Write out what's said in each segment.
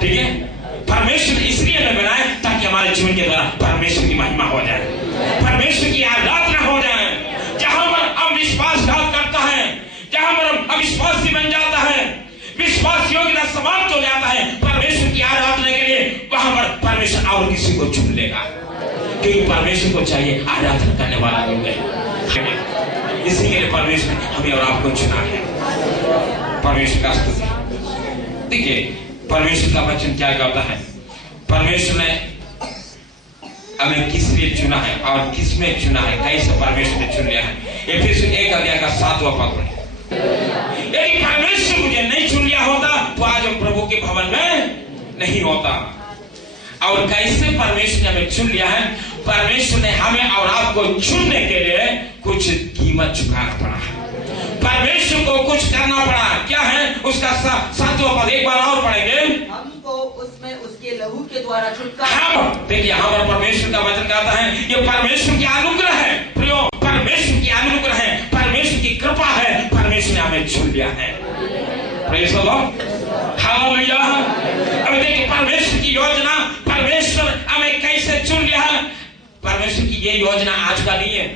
ठीक है, परमेश्वर इसलिए हमें बनाए ताकि हमारे जीवन के द्वारा परमेश्वर की महिमा हो जाए, परमेश्वर की आराधना हो जाए। जहां पर हम विश्वासघात करता है, जहां पर हम अविश्वासी बन जाता है, विश्वास योग्यता समाप्त हो जाता है परमेश्वर की आराधना के लिए, वहां पर परमेश्वर और किसी को चुन लेगा, क्योंकि परमेश्वर को चाहिए आराधना करने वाला लोग है। इसी के लिए परमेश्वर ने हमें और आपको चुना है। परमेश्वर का स्तुति। देखिए परमेश्वर का वचन क्या कहता है, परमेश्वर ने हमें किस लिए चुना है और किस में चुना है, कैसे परमेश्वर ने चुन लिया है। एफेसियों 1 अध्याय का 7वां पद पढ़िए। यदि परमेश्वर मुझे नहीं चुन लिया होता तो आज हम प्रभु के भवन में नहीं होता। और कैसे परमेश्वर ने हमें चुन लिया है, परमेश्वर ने हमें और आपको चुनने के लिए कुछ कीमत चुकाना पड़ा है, परमेश्वर को कुछ करना पड़ा। क्या है उसका 7वां पद एक बार और पढ़ेंगे। हमको उसमें उसके लहू के द्वारा छुटकारा। देखिए यहाँ पर परमेश्वर का वचन कहता है ये परमेश्वर की अनुग्रह है, प्रियो परमेश्वर की अनुग्रह है, परमेश्वर की कृपा है, परमेश्वर ने हमें चुन लिया है। Praise the lord, hallelujah. अब देखिए परमेश्वर की योजना, परमेश्वर हमें कैसे चुन लिया है। परमेश्वर की ये योजना आज का नहीं है।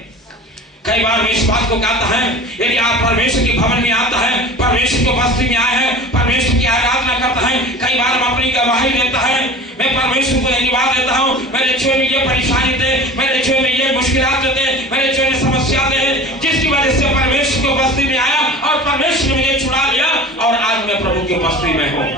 कई बार मैं इस बात को कहता है, यदि आप परमेश्वर के भवन में आता है, परमेश्वर के बस्ती में आए हैं, परमेश्वर की आराधना करता है, कई बार हम अपनी गवाही देता है, मैं परमेश्वर को धन्यवाद देता हूँ, मेरे जीवन में ये परेशानी थे, मेरे जीवन में ये मुश्किलात थे, मेरे जीवन में समस्या थे, जिसकी वजह से परमेश्वर के बस्ती में आया और परमेश्वर ने मुझे छुड़ा लिया और आज मैं प्रभु के बस्ती में हूँ।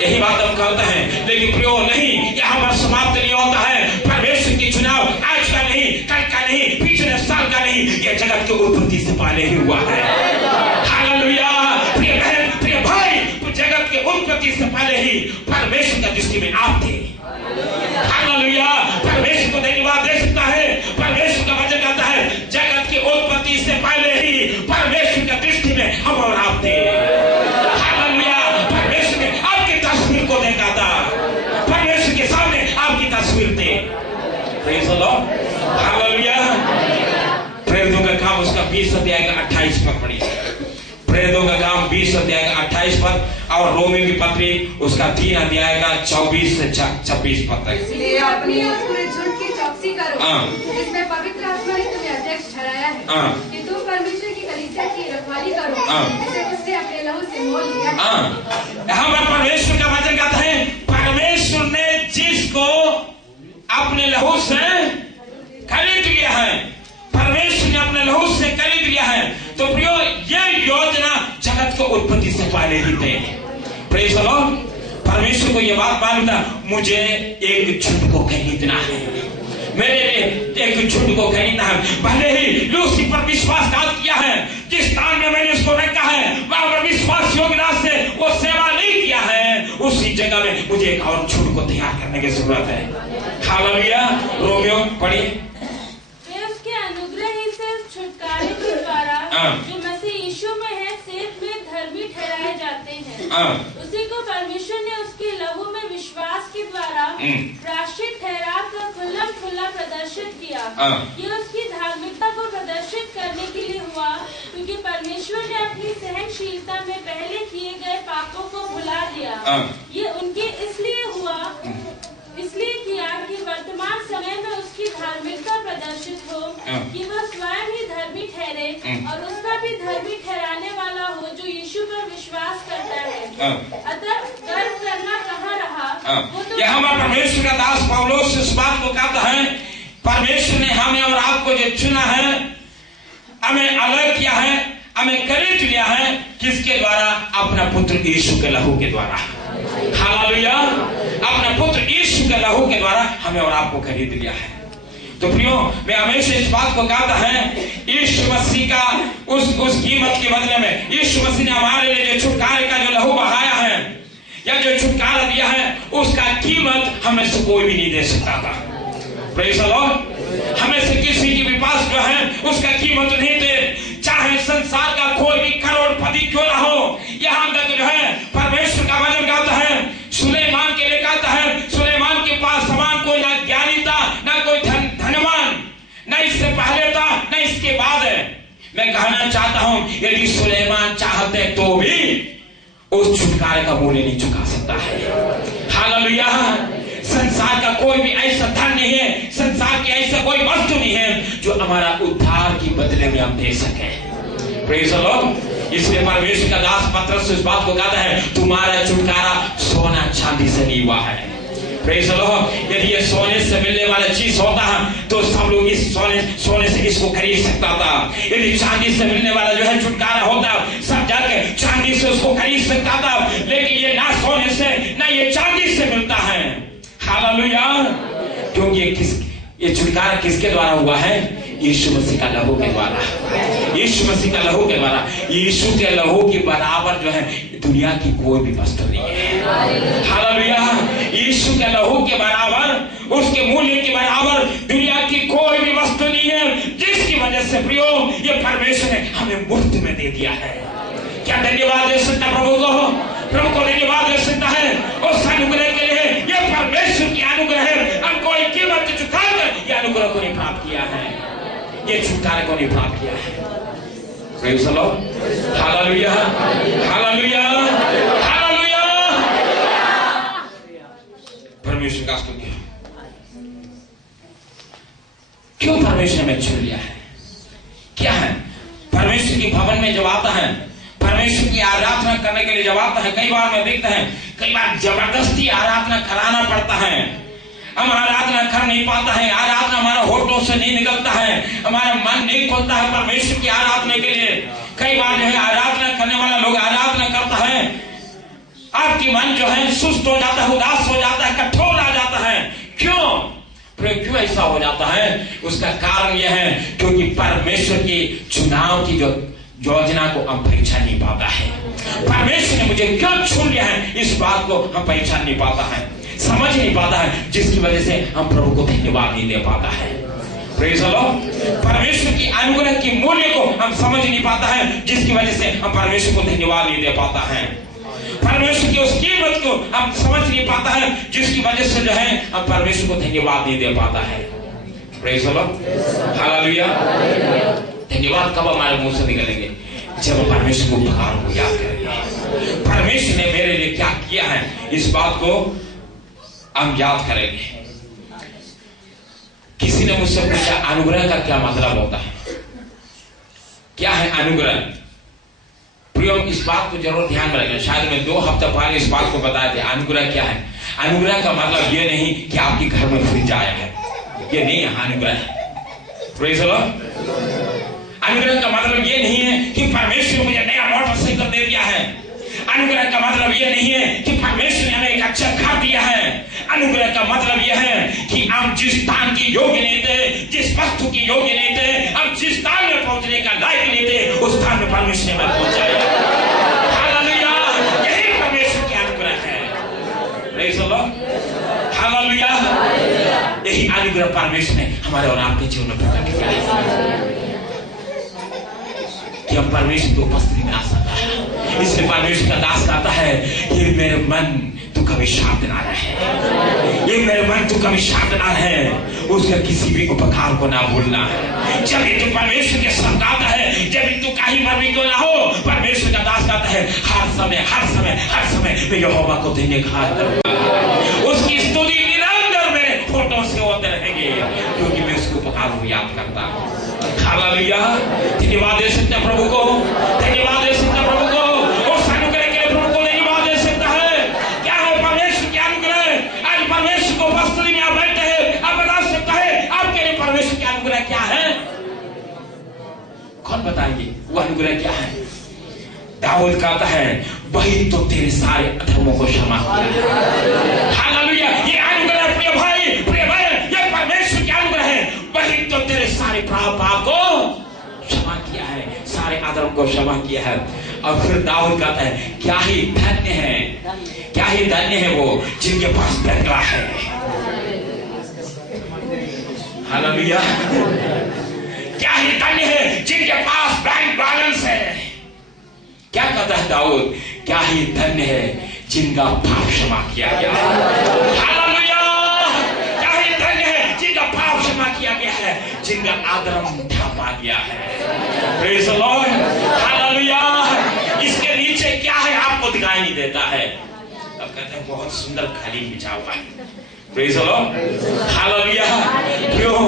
यही बात हम कहते हैं, लेकिन प्रियो नहीं, यहाँ पर समाप्त नहीं होता है। परमेश्वर की चुनाव आज का नहीं, कल का नहीं, पिछले साल का नहीं, ये जगत के उत्पत्ति से पहले ही हुआ है। हालेलुया। प्रिय बहन, प्रिय भाई, तो जगत के उत्पत्ति से पहले ही परमेश्वर की दृष्टि में आप थे। हालेलुया। परमेश्वर को धन्यवाद दे सकता है। परमेश्वर का वचन कहता है जगत की उत्पत्ति से पहले ही परमेश्वर की दृष्टि में हम और आप थे। हालेलुया। परमेश्वर ने आपकी तस्वीर को देखा था, परमेश्वर के सामने आपकी तस्वीर थी। Praise the lord, hallelujah. प्रेरितों का काम उसका 20 अध्याय का 28 पद पढ़िए। प्रेरितों का काम 20 अध्याय का 28 पद और रोमी की पत्री उसका 3 अध्याय का 24 से 26 पद तक। इसलिए अपनी और पूरे झुंड की चौकसी करो, जिसमें पवित्र आत्मा ने तुम्हें अध्यक्ष ठहराया है कि तुम परमेश्वर की कलीसिया की रखवाली करो, जिसे उसने अपने लहू से मोल लिया है। यहाँ पर परमेश्वर का वचन कहता है परमेश्वर ने जिसको अपने लहू से खरीद लिया है, परमेश्वर ने अपने लहू से खरीद लिया है। तो प्रियो ये योजना जगत को उत्पत्ति से पहले ही थे। Praise the Lord. परमेश्वर को ये बात मालूम था मुझे एक झुंड को खरीदना है, मेरे लिए एक झुंड को खरीदना है। भले ही लूसीफर विश्वासघात किया है, जिस स्थान में मैंने उसको रखा है वहां पर विश्वास योग्यता से वो सेवा नहीं किया है, उसी जगह में मुझे एक और झुंड को तैयार करने की जरूरत है। हालेलुया। रोमियो पढ़िए। छुटकारे के द्वारा जो मसीह यीशु में है सेठ में धर्मी ठहराए जाते हैं, उसी को परमेश्वर ने उसके लहू में विश्वास के द्वारा प्रायश्चित ठहरा कर खुला प्रदर्शित किया। ये उसकी धार्मिकता को प्रदर्शित करने के लिए हुआ, क्योंकि परमेश्वर ने अपनी सहनशीलता में पहले किए गए पापों को भुला दिया। ये उनके इसलिए किया कि वर्तमान समय में उसकी धार्मिकता प्रदर्शित हो, कि वह स्वयं ही धर्मी ठहरे और उसका भी धर्मी ठहराने वाला हो जो यीशु पर विश्वास करता है। अतः गर्व करना कहाँ रहा। वो तो यहाँ परमेश्वर का दास पौलुस इस बात को कहता है परमेश्वर ने हमें और आपको जो चुना है, हमें अलग किया है, हमें खरीद लिया है, किसके द्वारा? अपना पुत्र यीशु के लहू के द्वारा। हालेलुया। अपने पुत्र यीशु के लहू के द्वारा हमें और आपको खरीद लिया है। तो प्रियो मैं हमेशा इस बात को कहता है यीशु मसीह का उस कीमत के बदले में यीशु मसीह ने हमारे लिए जो छुटकारे का जो लहू बहाया है या जो छुटकारा दिया है, उसका कीमत हमें से कोई भी नहीं दे सकता था। Praise the Lord. हमें से किसी के भी पास जो है उसका कीमत नहीं दे, चाहे संसार का कोई भी करोड़पति क्यों ना हो। यहाँ तक जो है परमेश्वर का वचन कहता है सुलेमान के लिए कहता है सुलेमान के पास समान कोई ना ज्ञानी था, ना कोई धनवान, न इससे पहले था न इसके बाद है। मैं कहना चाहता हूं यदि सुलेमान चाहते तो भी उस छुटकारे का मूल्य नहीं चुका सकता है। हालेलुया। संसार का कोई भी ऐसा धन नहीं है, संसार की ऐसा कोई वस्तु नहीं है जो हमारा उद्धार की बदले में हम दे सके। Praise the Lord. इसलिए परमेश्वर का दास पतरस इस बात को कहता है, तुम्हारा छुटकारा सोना चांदी से नहीं हुआ है। Praise the Lord. यदि ये सोने से मिलने वाला चीज होता तो सब लोग इस सोने से इसको खरीद सकता था। यदि चांदी से मिलने वाला जो है छुटकारा होता, सब जाके चांदी से उसको खरीद सकता था। लेकिन ये ना सोने से ना ये चांदी से मिलता है। हालेलुया। क्योंकि ये छुटकारा किसके द्वारा हुआ है? यीशु मसीह का लहू के द्वारा। यीशु मसीह का लहू के द्वारा। यीशु के लहू के बराबर जो है दुनिया की कोई भी वस्तु नहीं है। हालेलुया। यीशु के लहू के बराबर, उसके मूल्य के बराबर दुनिया की कोई भी वस्तु नहीं है, जिसकी वजह से प्रियो ये परमेश्वर ने हमें मुफ्त में दे दिया है। क्या धन्यवाद दे सकता प्रभु को? प्रभु को धन्यवाद दे सकता है उस अनुग्रह के लिए। ये परमेश्वर की अनुग्रह है। हम कोई कीमत चुकाकर ये अनुग्रह को नहीं प्राप्त किया है, ये छुटकारे को नहीं प्राप्त किया है। Praise the lord. Hallelujah, hallelujah, hallelujah. परमेश्वर का स्तुति। क्यों परमेश्वर ने चुन लिया है? क्या है? परमेश्वर की भवन में जब आता है, परमेश्वर की आराधना करने के लिए जब आता है, कई बार मैं देखता है, कई बार जबरदस्ती आराधना कराना पड़ता है। हम आराधना कर नहीं पाता है, आराधना हमारा होठों से नहीं निकलता है, हमारा मन नहीं खुलता है परमेश्वर की आराधना के लिए। कई बार जो है आराधना करने वाला लोग आराधना करता है, आपकी मन जो है सुस्त हो जाता है, उदास हो जाता है, कठोर आ जाता है। क्यों ऐसा हो जाता है? उसका कारण यह है क्योंकि परमेश्वर की चुनाव की जो योजना को हम पहचान नहीं पाता है। परमेश्वर ने मुझे क्यों चुन लिया है, इस बात को हम पहचान नहीं पाता है, समझ नहीं पाता है, जिसकी वजह से हम प्रभु को धन्यवाद नहीं दे पाता है। Praise the Lord. परमेश्वर की अनुग्रह की मूल्य को हम समझ नहीं पाता है, जिसकी वजह से हम परमेश्वर को धन्यवाद नहीं दे पाता है। परमेश्वर की उस कीमत को हम समझ नहीं पाता है, जिसकी वजह से जो है हम परमेश्वर को धन्यवाद नहीं दे पाता है। Praise the lord. हालेलुया। धन्यवाद कब हमारे मुंह से निकलेंगे? जब परमेश्वर को उपकार को याद करेंगे, परमेश्वर ने मेरे लिए क्या किया है, इस बात को हम याद करेंगे। किसी ने मुझसे पूछा अनुग्रह का क्या मतलब होता है? क्या है अनुग्रह? प्रियो, इस बात को जरूर ध्यान में रखना। शायद मैं 2 हफ्ते पहले इस बात को बताया था। अनुग्रह क्या है? अनुग्रह का मतलब यह नहीं कि आपके घर में फ्रिज आया है, ये नहीं है अनुग्रह। Praise the Lord. अनुग्रह का मतलब ये नहीं है कि परमेश्वर मुझे नया मोटरसाइकिल दे दिया है। अनुग्रह का मतलब ये नहीं है कि परमेश्वर ने हमें एक अच्छा घर दिया है। अनुग्रह का मतलब यह है कि हम जिस स्थान की योग्य नहीं थे, जिस वस्तु की योग्य नहीं थे, हम जिस स्थान में पहुंचने का लायक नहीं थे, उस स्थान में परमेश्वर ने हमें पहुंचाया। हालेलुया। यही परमेश्वर की अनुग्रह है। Praise the lord. हालेलुया। यही अनुग्रह परमेश्वर ने हमारे और आपके जीवन में प्रकट किया है कि हम परमेश्वर की उपस्थिति में आ सकता है। इसलिए परमेश्वर का दास कहता है, ये मेरे मन तू कभी शांत ना रहे, ये मेरे मन तू कभी शांत ना रहे, उसका किसी भी उपकार को ना भूलना है। जब तू परमेश्वर के साथ आता है, जब तू कहीं पर भी क्यों ना हो, परमेश्वर का दास कहता है, हर समय हर समय हर समय मैं यहोवा को धन्यवाद करूंगा। उसकी स्तुति निरंतर मेरे होठों से होते रहेंगे, क्योंकि मैं उसके उपकार को याद करता हूँ। हालेलुया। धन्यवाद दे सकते प्रभु को, धन्यवाद दे सकते प्रभु को। उस अनुग्रह के लिए प्रभु को धन्यवाद दे सकता है। क्या है परमेश्वर की अनुग्रह? आज परमेश्वर को उपस्थिति में आप बैठे हैं, आप बता सकता है आपके लिए परमेश्वर की अनुग्रह क्या है? कौन बताएंगे वो अनुग्रह क्या है? दाऊद कहता है, वही तो तेरे सारे अधर्मों को क्षमा किया। हालेलुया। ये अनुग्रह प्रिय भाई, प्रिय बहन, ये परमेश्वर की अनुग्रह है। वही तो तेरे सारे पाप को क्षमा किया है, सारे अधर्म को क्षमा किया है। और फिर दाऊद कहता है, क्या ही धन्य है, क्या ही धन्य है वो जिनके पास बंगला है। हालेलुया। क्या ही धन्य है जिनके पास बैंक बैलेंस है। क्या कहता है दाऊद? क्या ही धन्य है जिनका पाप क्षमा किया गया। हालेलुया। क्या ही धन्य है जिनका पाप क्षमा किया गया है, जिनका अधर्म ढांपा गया है। Praise the lord. हालेलुया। इसके नीचे क्या है आपको दिखाई नहीं देता है। अब कहते हैं बहुत सुंदर कालीन बिछा हुआ है। Praise the lord, hallelujah. क्यों?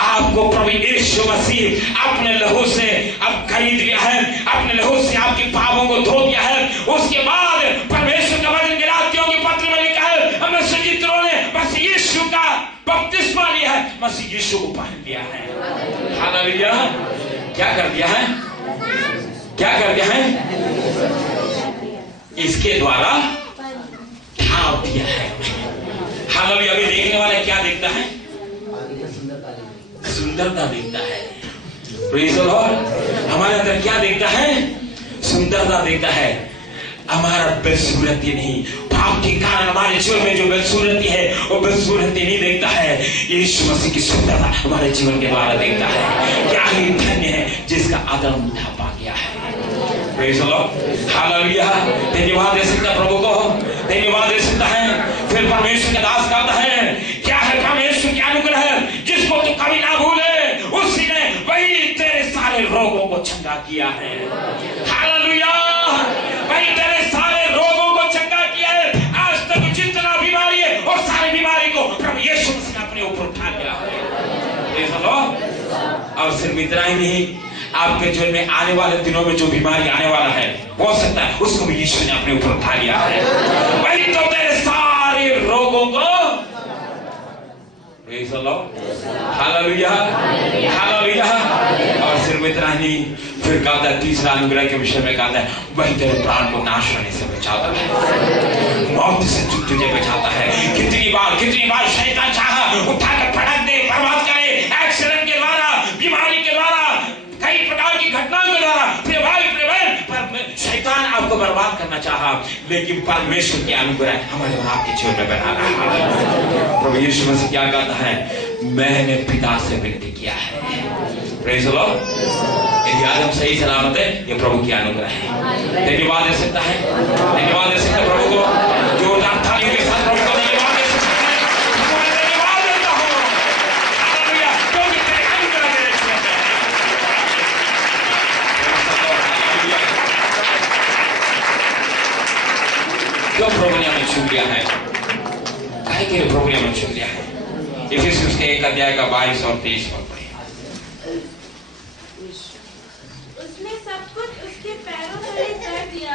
आपको प्रभु यीशु मसीह अपने लहू से अब खरीद लिया है, अपने लहू से आपके पापों को धो दिया है। उसके बाद परमेश्वर का वचन गलातियों के पत्र में लिखा है, हम जितनों ने मसीह यीशु का बपतिस्मा लिया है, मसीह यीशु को पहन लिया है। हालेलुया। क्या कर दिया है? क्या कर दिया है? इसके द्वारा ढांप दिया है। हालेलुया। अभी देखने वाला क्या देखता है? सुंदरता देखता है। Praise the Lord. हमारे अंदर क्या देखता है? सुंदरता देखता है। हमारा बदसूरती नहीं, पाप के कारण हमारे जीवन में जो बदसूरती है वो बदसूरती नहीं देखता है, यीशु मसीह की सुंदरता हमारे जीवन के द्वारा देखता है। क्या ही धन्य है जिसका आदम ढापा गया है। Praise the lord, hallelujah. धन्यवाद दे सकता प्रभु को, धन्यवाद दे सकता है। फिर परमेश्वर का दास कहता है, क्या है परमेश्वर की अनुग्रह है जिसको तू कभी ना भूले, उसी ने वही तेरे सारे रोगों को चंगा किया है। हालेलुया। वही तेरे सारे रोगों को चंगा किया है। आज तक जितना बीमारी है और सारी बीमारी को प्रभु यीशु मसीह ने अपने ऊपर उठा लिया है। Praise the Lord. और सिर्फ इतना ही नहीं, आपके जीवन में आने वाले दिनों में जो बीमारी आने वाला है हो सकता है उसको भी यीशु ने अपने ऊपर उठा लिया है। वही तो तेरे सारे रोगों को, praise the lord, hallelujah, hallelujah. और सिर्फ इतना ही, फिर कहता है तीसरा अनुग्रह के विषय में कहता है, वही तेरे प्राण को नाश होने से बचाता है, मौत से तुझे बचाता है। कितनी बार शैतान चाहा उठाकर पटक दे, बर्बाद करे, एक्सीडेंट के द्वारा, बीमारी के द्वारा, कई प्रकार की घटनाओं के द्वारा, प्रिय भाई प्रिय बहन, पर शैतान आपको बर्बाद करना चाहा, लेकिन परमेश्वर की अनुग्रह हमारे और आपके जीवन में बना रहा। प्रभु यीशु मसीह क्या कहता है? मैंने पिता से विनती किया है। Praise the Lord. यदि आज हम सही सलामत है, ये प्रभु की अनुग्रह है। धन्यवाद दे सकता है, धन्यवाद दे सकता है प्रभु को, जो तालियों के साथ प्रभु को धन्यवाद दे सकता है। मैं धन्यवाद देता हूँ, हालेलुया, क्योंकि तेरे अनुग्रह मेरे जीवन में है। क्यों प्रभु ने हमें चुन लिया है? काहे के लिए प्रभु ने हमें चुन लिया है? इफिसियों के 1 अध्याय का 22 और 23 पद पढ़िए। उसने सब कुछ उसके पैरों तले कर दिया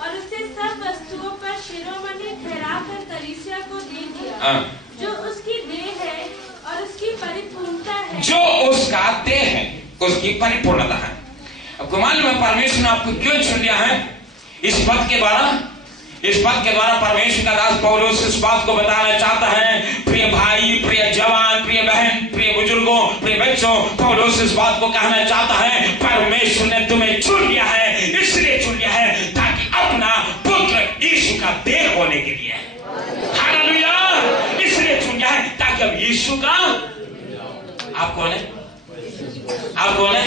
और उसे सब वस्तुओं पर शिरोमणि ठहराकर कलीसिया को दे दिया, जो उसकी देह है और उसकी परिपूर्णता है। जो उसका देह है, उसकी परिपूर्णता है। अब मालूम है परमेश्वर ने आपको क्यों चुन लिया है? इस पद के द्वारा परमेश्वर का दास पौलुस इस बात को बताना चाहता है, प्रिय भाई, प्रिय जवान, प्रिय बहन, प्रिय बुजुर्गों, प्रिय बच्चों, पौलुस इस बात को कहना चाहता है, परमेश्वर ने तुम्हें चुन लिया है, इसलिए चुन लिया है ताकि अपना पुत्र यीशु का देह होने के लिए, हालेलुया, इसलिए चुन लिया है ताकि अब यीशु का, आप कौन है? आप कौन है?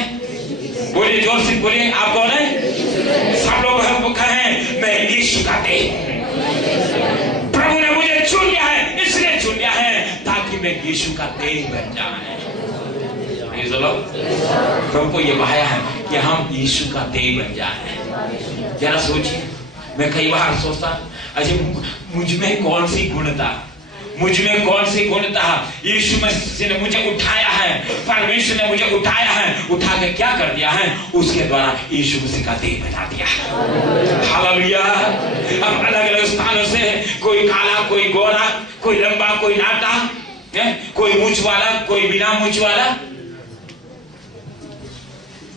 बोलिए, जोर से बोलिए, आप कौन है? सब लोग हम कहें, मैं यीशु का देह हूं। प्रभु ने मुझे चुन लिया है, इसलिए चुन लिया है ताकि मैं यीशु का देह बन जाए। प्रभु को ये बहाया है कि हम यीशु का देह बन जाए। जरा सोचिए, मैं कई बार सोचता, अच्छा मुझ में कौन सी गुण था, यीशु मसीह ने मुझे उठाया है, परमेश्वर ने मुझे उठाया है, उठा के क्या कर दिया है? उसके द्वारा यीशु मसीह का देह बना दिया। हालेलुया। अब अलग अलग स्थानों से, कोई काला, कोई गोरा, कोई लंबा, कोई नाटा, कोई मूंछ वाला, कोई बिना मूंछ वाला,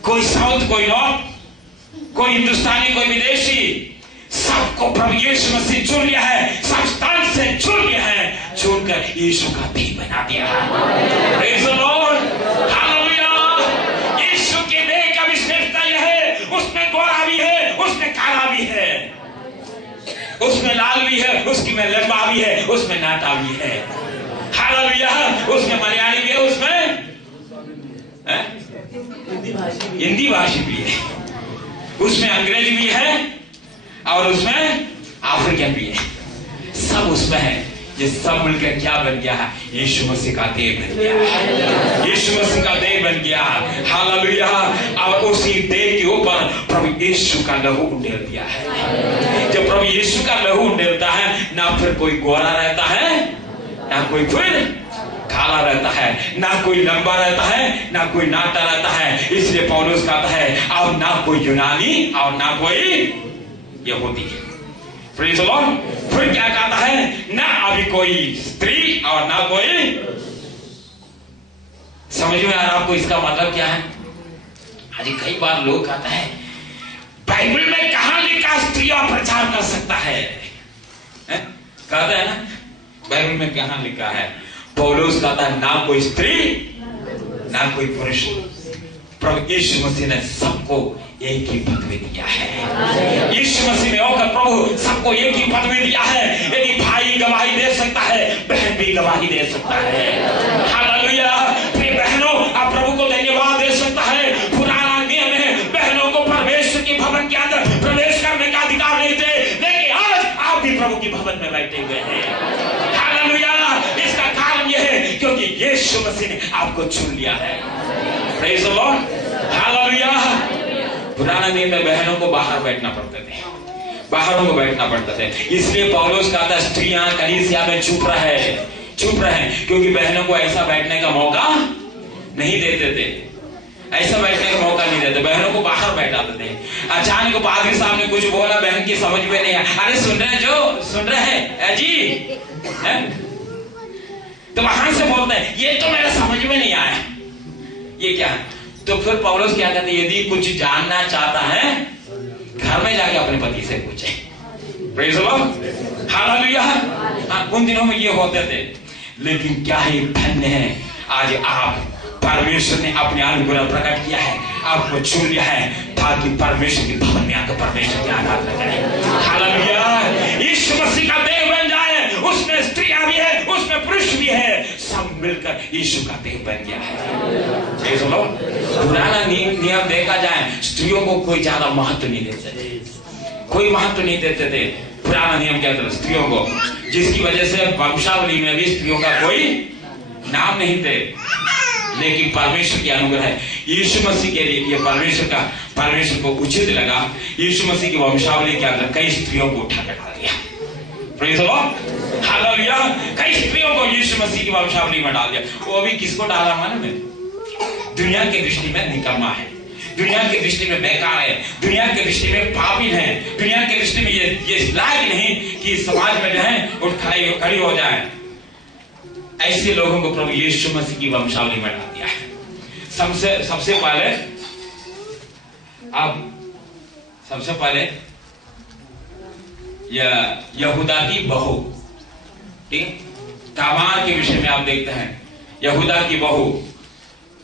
कोई साउथ, कोई नॉर्थ, कोई हिंदुस्तानी, कोई विदेशी, सबको प्रभु यीशु मसीह चुन लिया है, सब स्थान से चुन लिया है, चुनकर यीशु का देह बना दिया है। Praise the lord, hallelujah. Yeshu के देह का विशेषता यह है, उसमें गोरा भी है, उसमें काला भी है, उसमें लाल भी है, उसमें लंबा भी है, उसमें नाटा भी है, हालेलुया। उसमें मलयाली भी है, उसमें हिंदी भाषी भी है, उसमें अंग्रेजी भी है और उसमें अफ्रीकन भी है, सब उसमें है। ये सब मिलकर क्या बन गया है? यीशु मसीह का देह बन गया है। यीशु मसीह का देह बन गया है। हालेलुया। और उसी देह के ऊपर प्रभु यीशु का लहू उंडेल दिया है। जब प्रभु यीशु का लहू उंडेलता है, ना फिर कोई गोरा रहता है, ना कोई फिर काला रहता है, ना कोई लंबा रहता है, ना कोई नाटा रहता है। इसलिए पौलुस कहता है अब ना कोई यूनानी और ना कोई यहूदी है। Praise the Lord. फिर क्या कहता है? ना अभी कोई स्त्री और ना कोई। समझ में आ रहा आपको इसका मतलब क्या है? आज कई बार लोग कहते हैं बाइबल में कहां लिखा स्त्रियां प्रचार कर सकता है? कहते हैं ना, बाइबल में कहां लिखा है? पौलुस कहता है ना कोई स्त्री ना कोई पुरुष, प्रभु यीशु मसीह ने सबको एक ही पदवी दिया है। यीशु मसीह में होकर प्रभु सबको एक ही पदवी दिया है। यदि भाई गवाही दे सकता है, बहन भी गवाही दे सकता है। हालेलुया। प्रिय बहनों, आप प्रभु को धन्यवाद दे सकता है। पुराना नियम में बहनों को परमेश्वर के भवन के अंदर प्रवेश करने का अधिकार नहीं थे, लेकिन आज आप भी प्रभु के भवन में बैठे हुए हैं। हालेलुया। इसका कारण यह है क्योंकि यीशु मसीह ने आपको चुन लिया है। Praise the lord. हालेलुया। पुराना नियम में बहनों को बाहर बैठना पड़ते थे, बाहरों को बैठना पड़ता था। इसलिए पौलुस कहता है स्त्रियां कलीसिया में चुप रहे, क्योंकि बहनों को ऐसा बैठने का मौका नहीं देते थे, ऐसा बैठने का मौका नहीं देते, बहनों को बाहर बैठाते थे। अचानक पादरी साहब ने कुछ बोला, बहन की समझ में नहीं आया। अरे सुन रहे हैं जी है? तो वहां से बोलते हैं ये तो मेरे समझ में नहीं आया, ये क्या है? तो फिर पौलुस क्या कहते हैं? यदि कुछ जानना चाहता है घर में जाके अपने पति से पूछे। Praise the lord. हालेलुया। हाँ, उन दिनों में ये होते थे, लेकिन क्या ही धन्य है आज आप, परमेश्वर ने अपने अनुग्रह प्रकट किया है, आपको चुन लिया है ताकि परमेश्वर के भवन में आकर परमेश्वर की आराधना करें। हालेलुया। यीशु मसीह का देह बन जाए, उसमें स्त्रियां भी है, उसमें पुरुष भी है, सब मिलकर यीशु का देह बन गया है। Praise the Lord. पुराना नियम देखा जाए, स्त्रियों को कोई ज्यादा महत्व नहीं देते थे, कोई महत्व नहीं देते थे। पुराना नियम क्या था? स्त्रियों को, जिसकी वजह से वंशावली में भी स्त्रियों का कोई नाम नहीं थे। लेकिन परमेश्वर की अनुग्रह है, यीशु मसीह के लिए ये परमेश्वर को उचित लगा, यीशु मसीह की वंशावली के अंदर कई स्त्रियों को उठा कर डाल दिया। Praise the lord. हालेलुया। कई स्त्रियों को यीशु मसीह की वंशावली में डाल दिया। वो भी किसको डाला? मालूम है? दुनिया की दृष्टि में निकम्मा है, दुनिया की दृष्टि में बेकार है, दुनिया की दृष्टि में पापी है, दुनिया की दृष्टि में ये लायक नहीं कि समाज में जो है उठ खड़ी हो जाए। ऐसे लोगों को प्रभु यीशु मसीह की वंशावली में डाल दिया है। सबसे पहले यहूदा की बहू, ठीक, तामार के विषय में आप देखते हैं, यहूदा की बहू,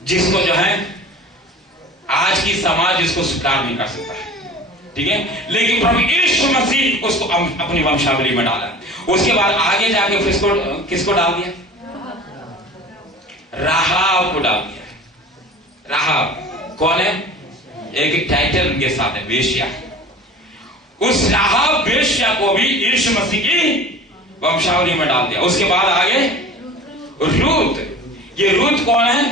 जिसको जो है आज की समाज इसको स्वीकार नहीं कर सकता है, ठीक है, लेकिन प्रभु यीशु मसीह उसको अपनी वंशावली में डाला। उसके बाद आगे जाके किसको डाल दिया? राहाब को डाल दिया। राहाब कौन है? एक टाइटल उनके साथ है, वेश्या। उस राहाब वेश्या को भी यीशु मसीह की वंशावली में डाल दिया। उसके बाद आगे रूत। ये रूत कौन है?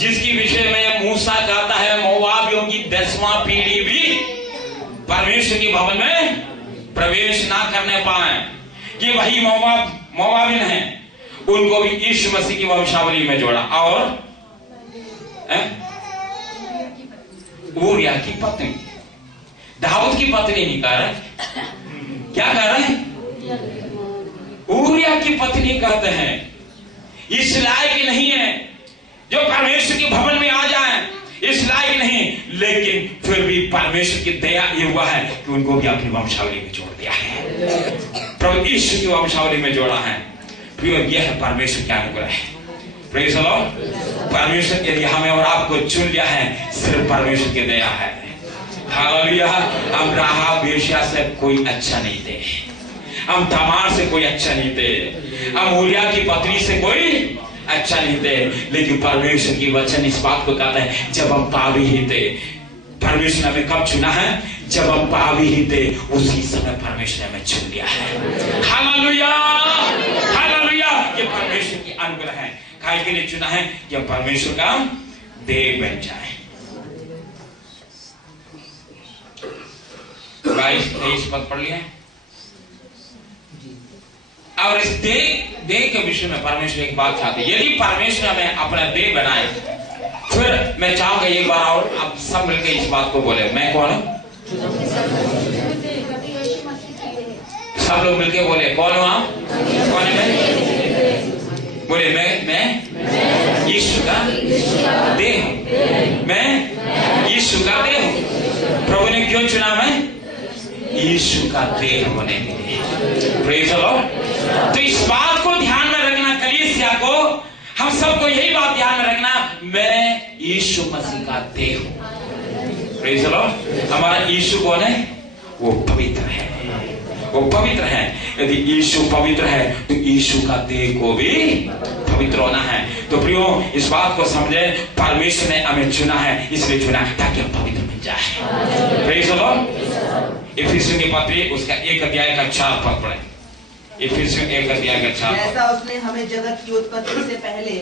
जिसकी विषय में मूसा कहता है मोआबियों की 10वां पीढ़ी भी परमेश्वर के भवन में प्रवेश ना करने पाए। ये वही मोआबिन है, उनको भी यीशु मसीह की वंशावली में जोड़ा। और ऊरिया की पत्नी, दाऊद की पत्नी नहीं कह रहे, क्या कह रहे हैं? ऊरिया की पत्नी कहते हैं। इस लायक नहीं है जो परमेश्वर के भवन में आ जाए, इस लायक नहीं, लेकिन फिर भी परमेश्वर की दया ये हुआ है कि उनको भी अपनी वंशावली में जोड़ दिया है, प्रभु यीशु की वंशावली में जोड़ा है। प्रिय, यह है परमेश्वर की अनुग्रह है। Praise the Lord. परमेश्वर के लिए हमें और आपको चुन लिया है, सिर्फ परमेश्वर की दया है। हालेलुया। हम राहाब वेश्या से कोई अच्छा नहीं थे, हम तमार से कोई अच्छा नहीं थे, हम ऊरिया की पत्नी से कोई अच्छा नहीं थे, लेकिन परमेश्वर की वचन इस बात को कहता है जब हम पापी ही थे, परमेश्वर ने हमें कब चुना है? जब हम पापी ही थे, उसी समय परमेश्वर ने हमें चुन लिया है। हालेलुया। काय के लिए चुना है कि परमेश्वर का देह बन जाए। 22-23 पद पढ़ लिया। और इस देह के विषय में परमेश्वर एक बात चाहते हैं, यदि परमेश्वर हमें अपना देह बनाए, फिर मैं चाहूंगा एक बार और आप सब मिलकर इस बात को बोले, मैं कौन हूं? सब लोग मिलकर बोले, कौन हूं आप? कौन है मैं? बोले, मैं यीशु का देह हूं। मैं यीशु का देह हूं। प्रभु ने क्यों चुना मैं? यीशु का देह होने के लिए। Praise the Lord. तो इस बात को ध्यान में रखना, कलीसिया को, हम सबको यही बात ध्यान में रखना, मैं यीशु मसीह का देह हूं। Praise the Lord. हमारा यीशु कौन है? वो पवित्र है, वो पवित्र है। यदि यीशु पवित्र है तो यीशु का देह को भी पवित्र होना है। तो प्रियो, इस बात को समझे, परमेश्वर ने हमें चुना है, इसलिए चुना ताकि हम पवित्र बन जाए। Praise the Lord. इफिसियों की पत्री उसका 1 अध्याय का 4 पद पढ़े। इफिसियों 1 अध्याय का 4 पद। जैसा उसने हमें जगत की उत्पत्ति से पहले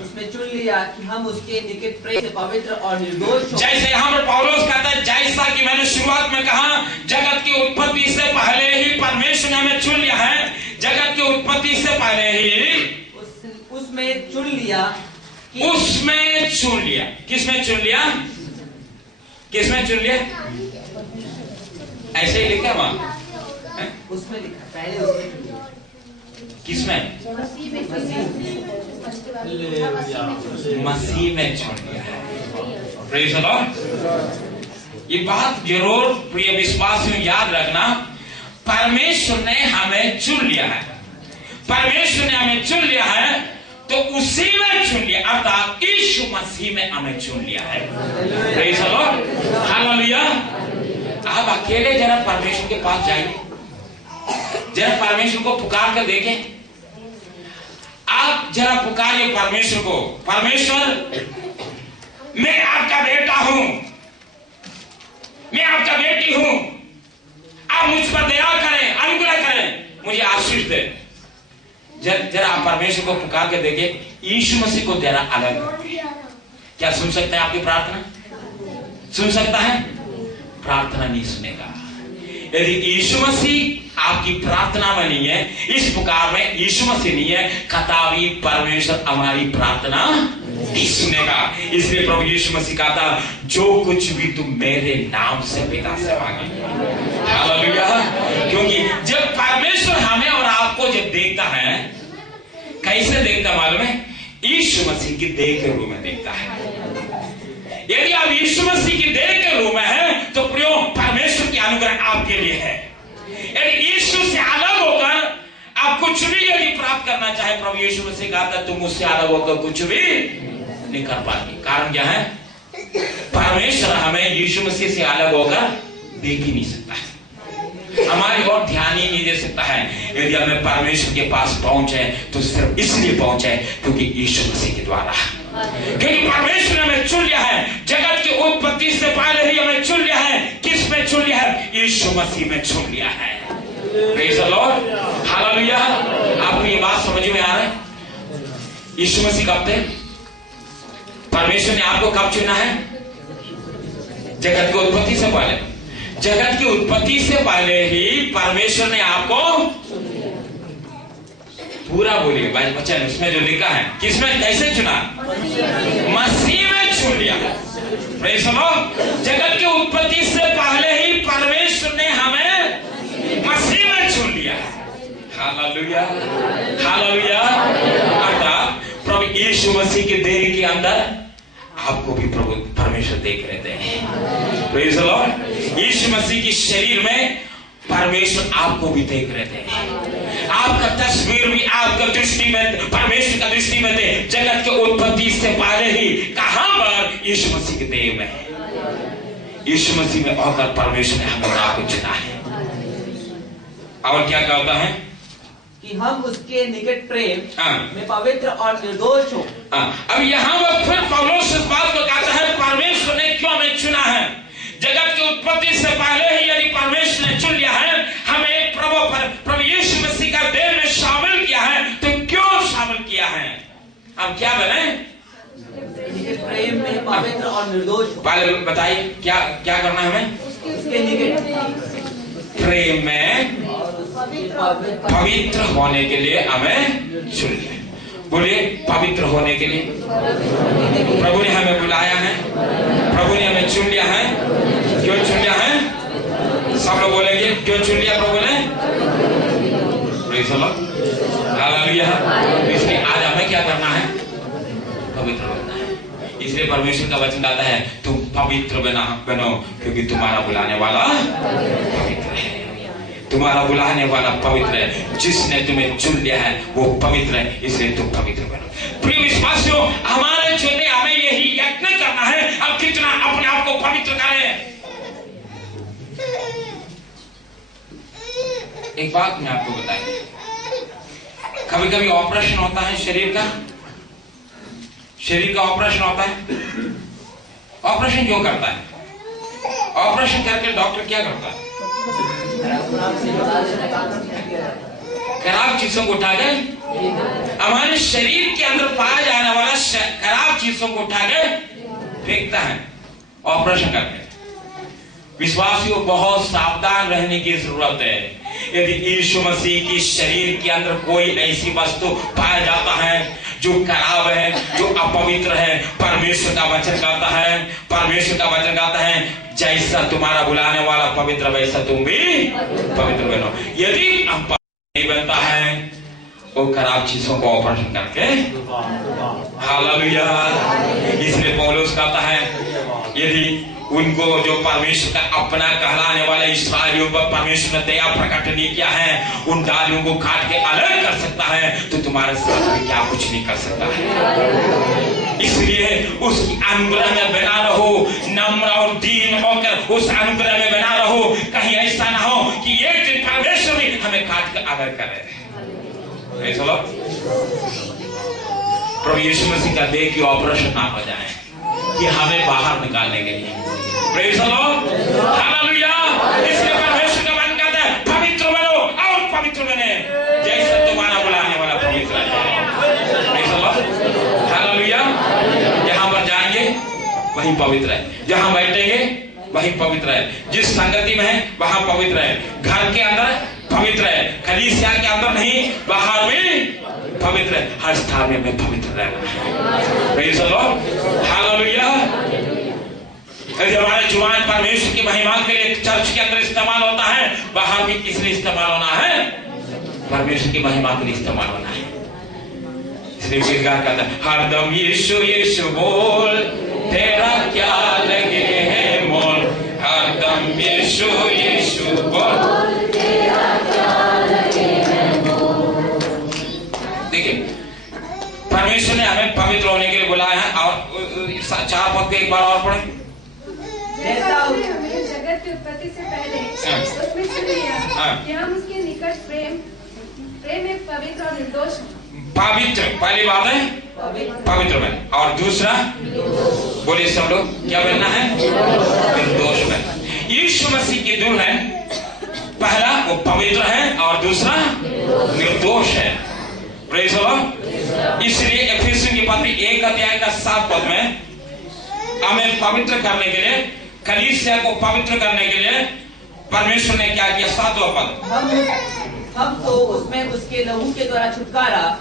उसमें चुन लिया कि हम उसके निकट प्रेम से पवित्र और निर्दोष हों। जैसे यहाँ पर पौलुस कहता है, जैसा कि मैंने शुरुआत में कहा, जगत की उत्पत्ति से पहले ही परमेश्वर ने हमें चुन लिया है। जगत की उत्पत्ति से पहले ही उसमें चुन लिया। उसमें चुन लिया। किसमें चुन लिया? किसमें चुन लिया? ऐसे ही लिखा वहां, उसमें लिखा, पहले उसमें चुन लिया। किसमें? मसीह में चुन लिया है। Praise the Lord. ये बात जरूर प्रिय विश्वासियों याद रखना, परमेश्वर ने हमें चुन लिया है। परमेश्वर ने हमें चुन लिया है तो उसी में चुन लिया, अर्थात यीशु मसीह में हमें चुन लिया है। Praise the lord. हालेलुया। आप अकेले जरा परमेश्वर के पास जाइए, जरा परमेश्वर को पुकार कर देखें। आप जरा पुकारिए परमेश्वर को, परमेश्वर मैं आपका बेटा हूं, मैं आपका बेटी हूं, आप मुझ पर दया करें, अनुग्रह करें, मुझे आशीष दे। जरा आप परमेश्वर को पुकार के देखिए, यीशु मसीह को जरा अलग। क्या सुन सकता है आपकी प्रार्थना? सुन सकता है? प्रार्थना नहीं सुनेगा। यदि यीशु मसीह आपकी प्रार्थना में नहीं है, इस पुकार में यीशु मसीह नहीं है, कदापि परमेश्वर हमारी प्रार्थना नहीं सुनेगा। इसलिए प्रभु यीशु मसीह कहता, जो कुछ भी तुम मेरे नाम से पिता से मांगे। हालेलुया। क्योंकि जब परमेश्वर हमें और आपको जब देखता है, कैसे देखता मालूम है? यीशु मसीह की देह के रूप में देखता है। यदि आप यीशु मसीह की देह के रूप में है तो प्रियो, परमेश्वर की अनुग्रह आपके लिए है। यदि यीशु से अलग होकर आप कुछ भी यदि प्राप्त करना चाहे, प्रभु यीशु मसीह कहता तुम मुझसे अलग होकर कुछ भी नहीं कर पाएंगे। कारण क्या है? परमेश्वर हमें यीशु मसीह से अलग होकर देख ही नहीं सकता है, हमारी ओर ध्यान ही नहीं दे सकता है। यदि हमें परमेश्वर के पास पहुंचे तो सिर्फ इसलिए पहुंचे क्योंकि यीशु मसीह के द्वारा, क्योंकि परमेश्वर ने हमें चुन लिया है। जगत की उत्पत्ति से पहले ही हमें चुन लिया है। किस में चुन लिया है? यीशु मसीह में चुन लिया है। Praise the lord. हालेलुया। आपको ये बात समझ में आ रहा है? यीशु मसीह कब थे? परमेश्वर ने आपको कब चुना है? जगत की उत्पत्ति से पहले। जगत की उत्पत्ति से पहले ही परमेश्वर ने आपको, पूरा बोलिए भाई बच्चन, उसमें जो लिखा है, किसमें कैसे चुना? मसीह में चुन लिया। Praise the Lord. जगत की उत्पत्ति से पहले ही परमेश्वर ने हमें मसीह में चुन लिया। Hallelujah, hallelujah. अर्थात प्रभु यीशु मसीह के देह के अंदर आपको भी प्रभु परमेश्वर देख रहे थे। Praise the lord. Yeshu Masih की शरीर में परमेश्वर आपको भी देख रहे थे। आपका तस्वीर भी आपका दृष्टि में, परमेश्वर का दृष्टि में थे। जगत के उत्पत्ति से पहले ही कहां पर? यीशु मसीह के देह में। यीशु मसीह में होकर परमेश्वर ने हमें आपको चुना है। और क्या कहता है? कि हम उसके निकट प्रेम में पवित्र और निर्दोष हो। अब यहाँ पर फिर पौलुस इस बात को कहता है, परमेश्वर ने क्यों हमें चुना है? जगत की उत्पत्ति से पहले ही यदि परमेश्वर ने चुन लिया है, हमें प्रभु यीशु मसीह का देह में शामिल किया है, तो क्यों शामिल किया है? अब क्या बने? प्रेम में पवित्र और निर्दोष। पहले बताइए क्या क्या करना है हमें? उसके निकट प्रेम में पवित्र होने के लिए हमें चुन लिया। बोलिए पवित्र होने के लिए प्रभु ने हमें बुलाया है, प्रभु ने हमें चुन लिया है। क्यों चुन लिया है? सब लोग बोलेंगे क्यों चुन लिया प्रभु ने? Praise the lord, hallelujah. इसलिए आज हमें क्या करना है? पवित्र बनना है। इसलिए परमेश्वर का वचन आता है तुम पवित्र बनो क्योंकि तुम्हारा बुलाने वाला पवित्र है। तुम्हारा बुलाने वाला पवित्र है। जिसने तुम्हें चुन लिया है वो पवित्र है, इसलिए तुम पवित्र बनो। प्रिय विश्वासियों, हमारे चुने हमें यही यत्न करना है अब कितना अपने आप को पवित्र करें। एक बात मैं आपको बताऊं, कभी कभी ऑपरेशन होता है शरीर का ऑपरेशन होता है। ऑपरेशन क्यों करता है? ऑपरेशन करके डॉक्टर क्या करता है? खराब चीजों को उठा के हमारे शरीर के अंदर पाया जाने वाला खराब चीजों को उठा के फेंकता है ऑपरेशन करके। विश्वासियों बहुत सावधान रहने की जरूरत है। यदि यीशु मसीह की शरीर के अंदर कोई ऐसी वस्तु पाया जाता है जो खराब है, जो अपवित्र है, परमेश्वर का वचन कहता है जैसा तुम्हारा बुलाने वाला पवित्र वैसा तुम भी पवित्र बनो। यदि हम पवित्र नहीं बनता है वो खराब चीजों को ऑपरेशन करके, हालेलुया। इसलिए पौलुस कहता है यदि उनको जो परमेश्वर का अपना कहलाने वाले इस्राएलियों पर परमेश्वर ने दया प्रकट नहीं किया है, उन डालियों को काट के अलग कर सकता है तो तुम्हारे साथ में क्या कुछ नहीं कर सकता है। इसलिए उसकी अनुग्रह में बना रहो, नम्र और दीन होकर उस अनुग्रह में बना रहो। कहीं ऐसा ना हो कि एक दिन परमेश्वर भी हमें काट के अलग करे। प्रभु यीशु मसीह का देह की ऑपरेशन ना हो जाए कि हमें बाहर निकालने के लिए। Praise the lord, hallelujah. इसलिए परमेश्वर का वचन कहता है पवित्र बनो और पवित्र बने जैसा तुम्हारा बुलाने वाला पवित्र है। Praise the lord, hallelujah. जहां पर जाएंगे वहीं पवित्र है, जहां बैठेंगे वहीं पवित्र है, जिस संगति में है वहां पवित्र है, घर के अंदर पवित्र है, कलीसिया के अंदर नहीं बाहर भी पवित्र है, हर स्थान में हमें पवित्र रहना है। Praise the lord, hallelujah. यदि हमारे जुबान परमेश्वर की महिमा के लिए चर्च के अंदर इस्तेमाल होता है, बाहर भी किस लिए इस्तेमाल होना है? परमेश्वर की महिमा के लिए इस्तेमाल होना है। इसलिए गीतकार कहता है हरदम यीशु यीशु बोल तेरा क्या लगे है मोल, हरदम यीशु यीशु बोल तेरा क्या लगे है मोल। देखिए परमेश्वर ने हमें पवित्र होने के लिए बुलाया है। और 4 पद को एक बार और पढ़ें। हमें जगत की उत्पत्ति से पहले उसमें चुन लिया कि हम उसके निकट प्रेम में पवित्र और निर्दोष। पवित्र पहली बात है पवित्र बन, और दूसरा बोलिए सब लोग क्या बनना है? निर्दोष बन। यीशु मसीह की दुल्हन पहला वो पवित्र है और दूसरा निर्दोष है। Praise the Lord. इसलिए एफेसियों की पत्री 1 अध्याय का 7 पद में हमें पवित्र करने के लिए, कलीसिया को पवित्र करने के लिए परमेश्वर ने क्या किया? 7वां पद, हम तो उसमें उसके लहू के द्वारा छुटकारा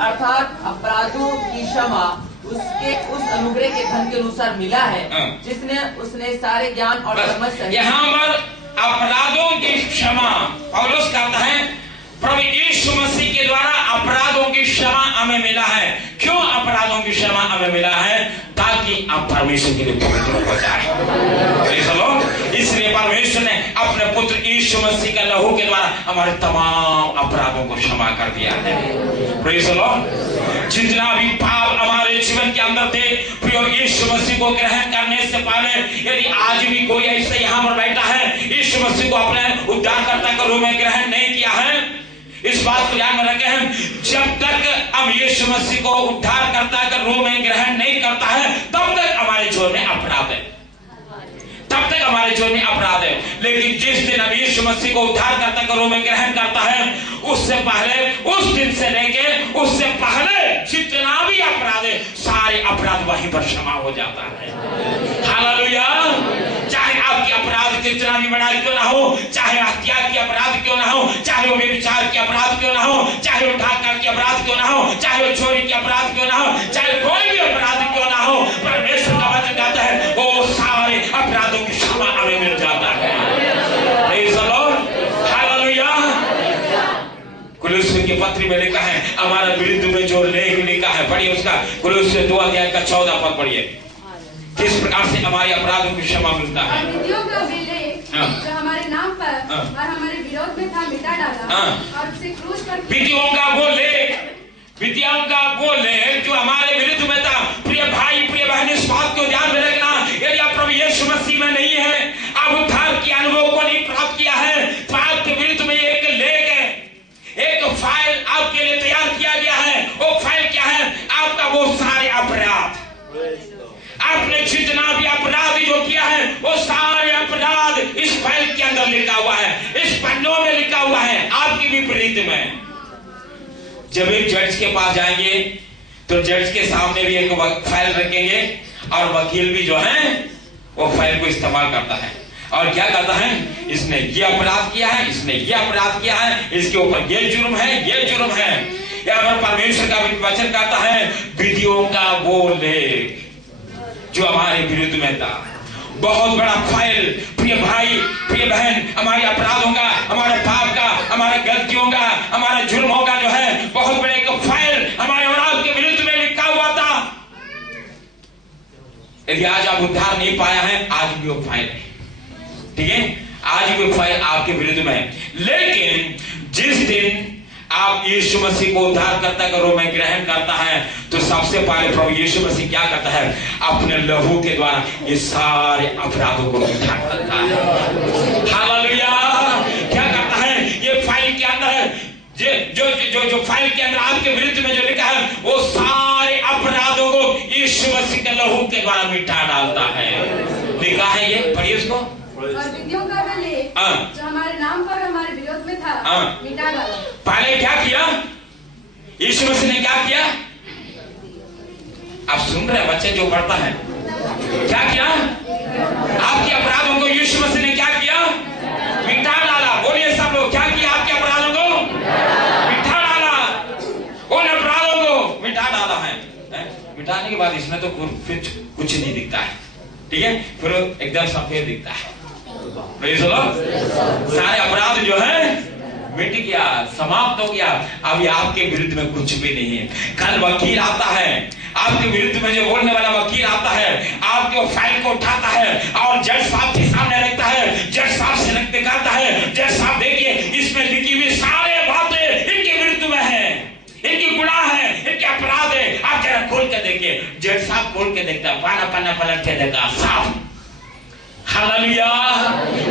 अर्थात अपराधों की क्षमा उसके उस अनुग्रह के धन के अनुसार मिला है जिसने उसने सारे ज्ञान और समझ सहित। यहाँ पर अपराधों की क्षमा पौलुस कहता है प्रभु यीशु मसीह के द्वारा अपराधों की क्षमा हमें मिला है। क्यों अपराधों की क्षमा हमें मिला है? ताकि आप परमेश्वर के लिए पवित्र हो जाए। इसलिए परमेश्वर ने अपने पुत्र यीशु मसीह का लहू के द्वारा हमारे तमाम अपराधों को क्षमा कर दिया है। Praise the Lord. जितना भी पाप हमारे जीवन के अंदर थे, प्रिय यीशु मसीह को ग्रहण करने से पहले यदि आज भी कोई ऐसे यहाँ पर बैठा है यीशु मसीह को अपने उद्धारकर्ता के रूप में ग्रहण नहीं किया है, इस बात को ध्यान में रखें हम जब तक हम यीशु मसीह को उद्धारकर्ता के रूप में ग्रहण नहीं करता है तब तक हमारे जीवन में अपराध है, तब तक हमारे जीवन में अपराध है। लेकिन जिस दिन अब यीशु मसीह को उद्धारकर्ता के रूप में ग्रहण करता है, उससे पहले, उस दिन से लेके उससे पहले जितना भी अपराध है, सारे अपराध वहीं पर क्षमा हो जाता है। हालेलुया। चाहे आपके अपराध कितना भी बड़ा क्यों ना हो, चाहे हत्या के अपराध क्यों ना हो, चाहे वो व्यभिचार के अपराध क्यों ना हो, चाहे वो डाकू के अपराध क्यों ना हो, चाहे वो चोरी के अपराध क्यों ना हो, चाहे कोई भी अपराध क्यों ना हो, परमेश्वर का वचन कहता है वो सारे अपराधों की क्षमा हमें मिल जाता है। Praise the lord. हालेलुया। कुलुस्सियों की पत्री में लिखा है, हमारा विरुद्ध में जो लेख लिखा है, पढ़िए उसका, कुलुस्सियों 2 अध्याय का 14 पद पढ़िए। किस प्रकार से हमारे अपराधों की क्षमा मिलता है। विधियों का उल्लेख जो हमारे नाम पर और हमारे विरोध में था, मिटा डाला और उसे क्रूस पर। विधियों का वो लेख, विधियों का वो लेख जो हमारे विरुद्ध में था। प्रिय भाई, प्रिय बहन, इस बात को ध्यान में रखना, यदि आप प्रभु यीशु मसीह में नहीं है, आप उद्धार के अनुभव को नहीं प्राप्त किया है, तो आपके विरुद्ध में एक लेख है, एक फाइल आपके लिए तैयार किया गया है। वो फाइल क्या है? आपका वो सारे अपराध, आपने जितना भी अपराध जो किया है, वो सारे अपराध इस फाइल के अंदर लिखा हुआ है, इस पन्नों में लिखा हुआ है, आपके विपरीत में। जब एक जज के पास जाएंगे तो जज के सामने भी एक फाइल रखेंगे और वकील भी जो है वो फाइल को इस्तेमाल करता है और क्या कहता है, इसने ये अपराध किया है, इसने ये अपराध किया है, इसके ऊपर ये जुर्म है, ये जुर्म है। यहाँ पर परमेश्वर का वचन कहता है, विधियों का वो लेख जो हमारे विरुद्ध में था, बहुत बड़ा फाइल। प्रिय भाई, प्रिय बहन, हमारे अपराधों का, हमारे पाप का, हमारे गलतियों का, हमारे जुर्मों का जो है बहुत बड़ा एक फाइल हमारे और आपके विरुद्ध में लिखा हुआ था। यदि आज आप उद्धार नहीं पाया है, आज भी वो फाइल है, ठीक है, आज भी वो फाइल आपके विरुद्ध में है। लेकिन जिस दिन आप यीशु मसीह को उद्धारकर्ता के रूप में ग्रहण करता है, तो सबसे पहले प्रभु यीशु मसीह क्या करता है, अपने लहू के द्वारा ये सारे अपराधों को मिटा देता है। हालेलुया। क्या करता है, ये फाइल के अंदर जो फाइल के अंदर आपके विरुद्ध में जो लिखा है, वो सारे अपराधों को यीशु मसीह के लहू के द्वारा मिटा डालता है। लिखा है ये, पढ़िए उसको। और विधियों का वो लेख जो हमारे नाम पर हमारे विरोध में था, मिटा डाला। पहले क्या किया यीशु मसीह ने, क्या किया? आप सुन रहे बच्चे जो पढ़ता है, क्या किया? आपके अपराधों को यीशु मसीह ने क्या किया? मिटा डाला। बोलिए सब लोग, क्या किया? आपके अपराधों को मिटा डाला। उन अपराधों को मिटा डाला है। मिटाने के बाद इसमें तो फिर कुछ नहीं दिखता है, ठीक है, फिर एकदम सफेद दिखता है। Praise the Lord. सारे अपराध जो है मिट गया, समाप्त हो गया। अभी आपके विरुद्ध में कुछ भी नहीं है। कल वकील आता है, आपके विरुद्ध में जो बोलने वाला वकील आता है, आपके वो फाइल को उठाता है और जज साहब के सामने रखता है। जज साहब से दिखाता है, जज साहब देखिए, इसमें लिखी हुई सारे बातें इनके विरुद्ध में है, इनकी गुनाह है, इनके अपराध है। आप जरा खोल के देखिए। जज साहब खोल के देखता है, पन्ना पलट के देखा, साफ। हालेलुया।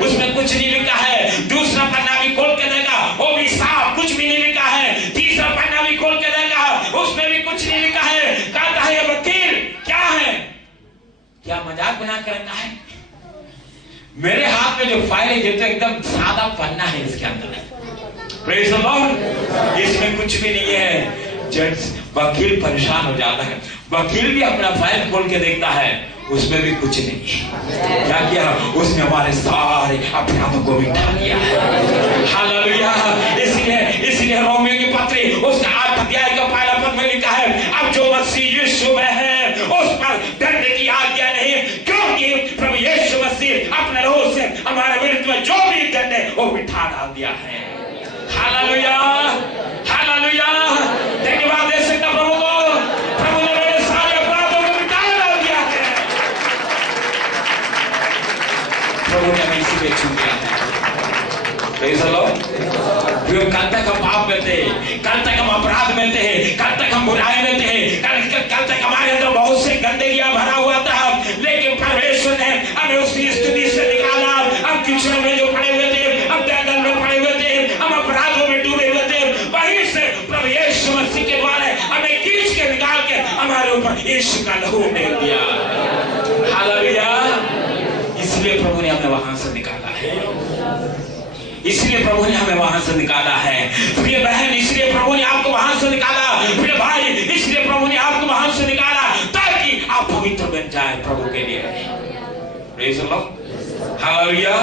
उसमें कुछ नहीं लिखा है। दूसरा पन्ना भी खोल के देखा, वो भी साफ, कुछ भी नहीं लिखा है। तीसरा पन्ना भी खोल के देखा, उसमें भी कुछ नहीं लिखा है। कहता है ये वकील क्या है, क्या मजाक बना कर रखा है? मेरे हाथ में जो फाइल है, ये तो एकदम सादा पन्ना है, इसके अंदर प्रेज़ द लॉर्ड, इसमें कुछ भी नहीं है। जज वकील परेशान हो जाता है। वकील भी अपना फाइल खोल के देखता है, उसमें भी कुछ नहीं। क्या किया? उसने हमारे सारे अपराधों को मिटा दिया। हालेलुया। इसलिए रोमियो की पत्री उसका 8 अध्याय का पहला पद में लिखा है, अब जो मसीह यीशु में है उस पर दंड की आज्ञा नहीं, क्योंकि प्रभु यीशु मसीह अपने लहू से हमारे विरुद्ध में जो भी दंड है वो मिटा डाल दिया है। Hallelujah, hallelujah. धन्यवाद दे सकता प्रभु को। प्रभु ने मेरे सारे अपराधों को मिटा डाल दिया है। प्रभु ने हमें इसी पे छू दिया है। Praise the Lord. कल तक हम पाप में थे, कल तक हम अपराध में थे, कल तक हम बुराई में थे, कल तक हमारे अंदर बहुत से गंदगियां भरा हुआ था, लेकिन परमेश्वर ने हमें उसकी स्थिति से निकाला। हम किचन में जो पड़े हुए थे, हम जंगल में पड़े हुए थे, हम अपराधों में डूबे हुए थे, वहीं से प्रभु यीशु मसीह के द्वारा हमें खींच के निकाल के हमारे ऊपर यीशु का लहू फेंक दिया। हालेलुया। इसलिए प्रभु ने हमें वहां से निकाला है। इसलिए प्रभु ने हमें वहां से निकाला है। प्रिय बहन, इसलिए प्रभु ने आपको वहां से निकाला। प्रिय भाई, इसलिए प्रभु ने आपको वहां से निकाला ताकि आप पवित्र बन जाए प्रभु के लिए। Praise the lord, hallelujah.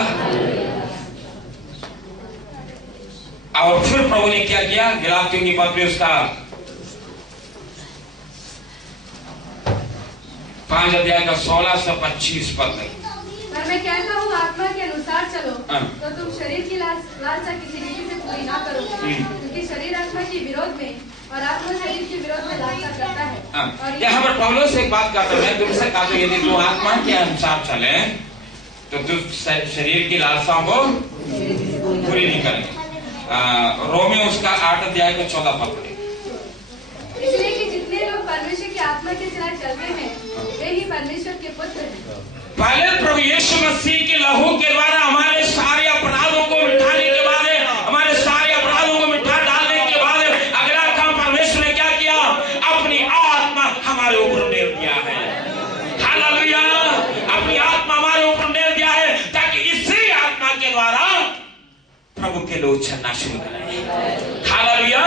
और फिर प्रभु ने क्या किया? गलातियों की पत्री उसका 5 अध्याय का 16 से 25 पद में, पर मैं कहता हूँ आत्मा के अनुसार चलो तो तुम शरीर की लालसा किसी रीति से पूरी ना करोगे, क्योंकि शरीर आत्मा के विरोध में और आत्मा शरीर के विरोध में लालसा करता है। और यहाँ पर पौलुस एक बात कहता है, तुमसे कहा तो यदि तू आत्मा के अनुसार चले तो तू शरीर की लालसाओं को पूरी नहीं करेंगे। रोमियो उसका 8 अध्याय का 14 पद पढ़े। इसलिए कि जितने लोग परमेश्वर की आत्मा के चलाए चलते हैं वे ही परमेश्वर के पुत्र हैं। पहले प्रभु यीशु मसीह के लहू के द्वारा हमारे सारे अपराधों को मिटाने के बाद, हमारे सारे अपराधों को मिटा डालने के बाद अगला काम परमेश्वर ने क्या किया? अपनी आत्मा हमारे ऊपर डाल दिया है। हालेलुया, अपनी आत्मा हमारे ऊपर डाल दिया है ताकि इसी आत्मा के द्वारा प्रभु के लोग चलना शुरू करें। हालेलुया,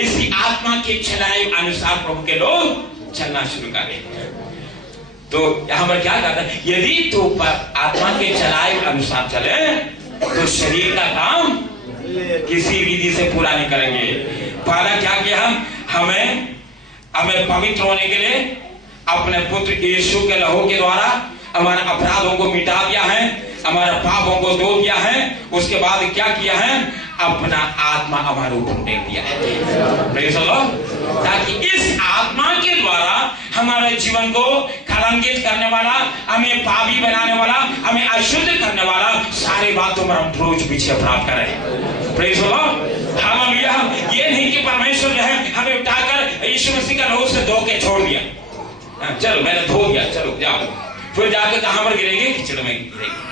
इसी आत्मा के चलाए अनुसार प्रभु के लोग चलना शुरू करें। तो यहां पर क्या कहता है? यदि तो आत्मा के चलाए अनुसार चले तो शरीर का काम किसी विधि से पूरा नहीं करेंगे। पहला क्या किया? हमें पवित्र होने के लिए अपने पुत्र यीशु के लहू के द्वारा हमारे अपराधों को मिटा दिया है, हमारे पापों को धो दिया है। उसके बाद क्या किया है? अपना आत्मा हमारे ऊपर दे दिया है। प्रेज़ द लॉर्ड, ताकि इस आत्मा के द्वारा हमारे जीवन को कलंकित करने वाला, हमें पापी बनाने वाला, हमें अशुद्ध करने वाला सारी बातों पर हम रोज पीछे प्राप्त करें। Praise the lord, hallelujah. ये नहीं कि परमेश्वर जो है हमें उठाकर यीशु मसीह का लहू से धो के छोड़ दिया, चलो मैंने धो दिया, चलो जाओ, फिर जाकर कहां पर गिरेंगे? कीचड़ में गिरेंगे।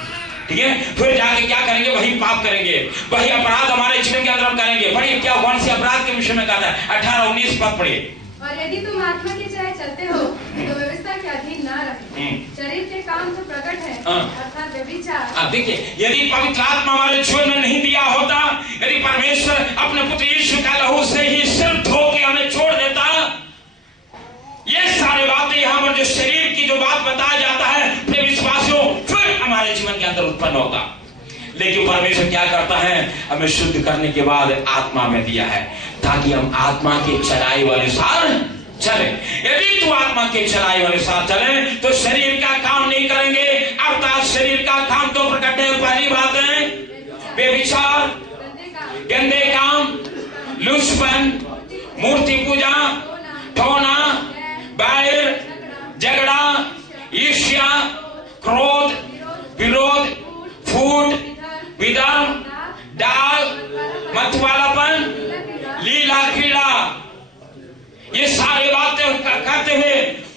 ठीक है, फिर जाके क्या करेंगे? वही पाप करेंगे, वही अपराध हमारे जीवन के अंदर हम करेंगे। पढ़िए क्या कौन से अपराध के विषय में कहता है? 18-19 पद पढ़िए। और यदि तुम आत्मा के चलाए चलते हो तो व्यवस्था के अधीन ना रहे। शरीर के काम तो प्रकट है, अर्थात व्यभिचार। देखिए, यदि पवित्र आत्मा हमारे जीवन में नहीं दिया होता, यदि परमेश्वर अपने पुत्र यीशु का लहू से ही सिर्फ धो के हमें छोड़ देता, ये सारी बातें यहाँ पर जो शरीर की जो बात बताया जाता है फिर विश्वासियों फिर हमारे जीवन के अंदर उत्पन्न होगा। लेकिन परमेश्वर क्या करता है? हमें शुद्ध करने के बाद आत्मा में दिया है ताकि हम आत्मा के चलाए वाले अनुसार चले। यदि तू आत्मा के चलाए वाले अनुसार चले तो शरीर का काम नहीं करेंगे, अर्थात शरीर का काम तो प्रकट है। पहली बात है व्यभिचार, गंदे काम, लुचपन, मूर्ति पूजा, ठोना, बैर, झगड़ा, ईर्ष्या, क्रोध, विरोध, फूट, विदर्भ, डाल, मतवालापन, लीला क्रीड़ा, ये सारी बातें करते हुए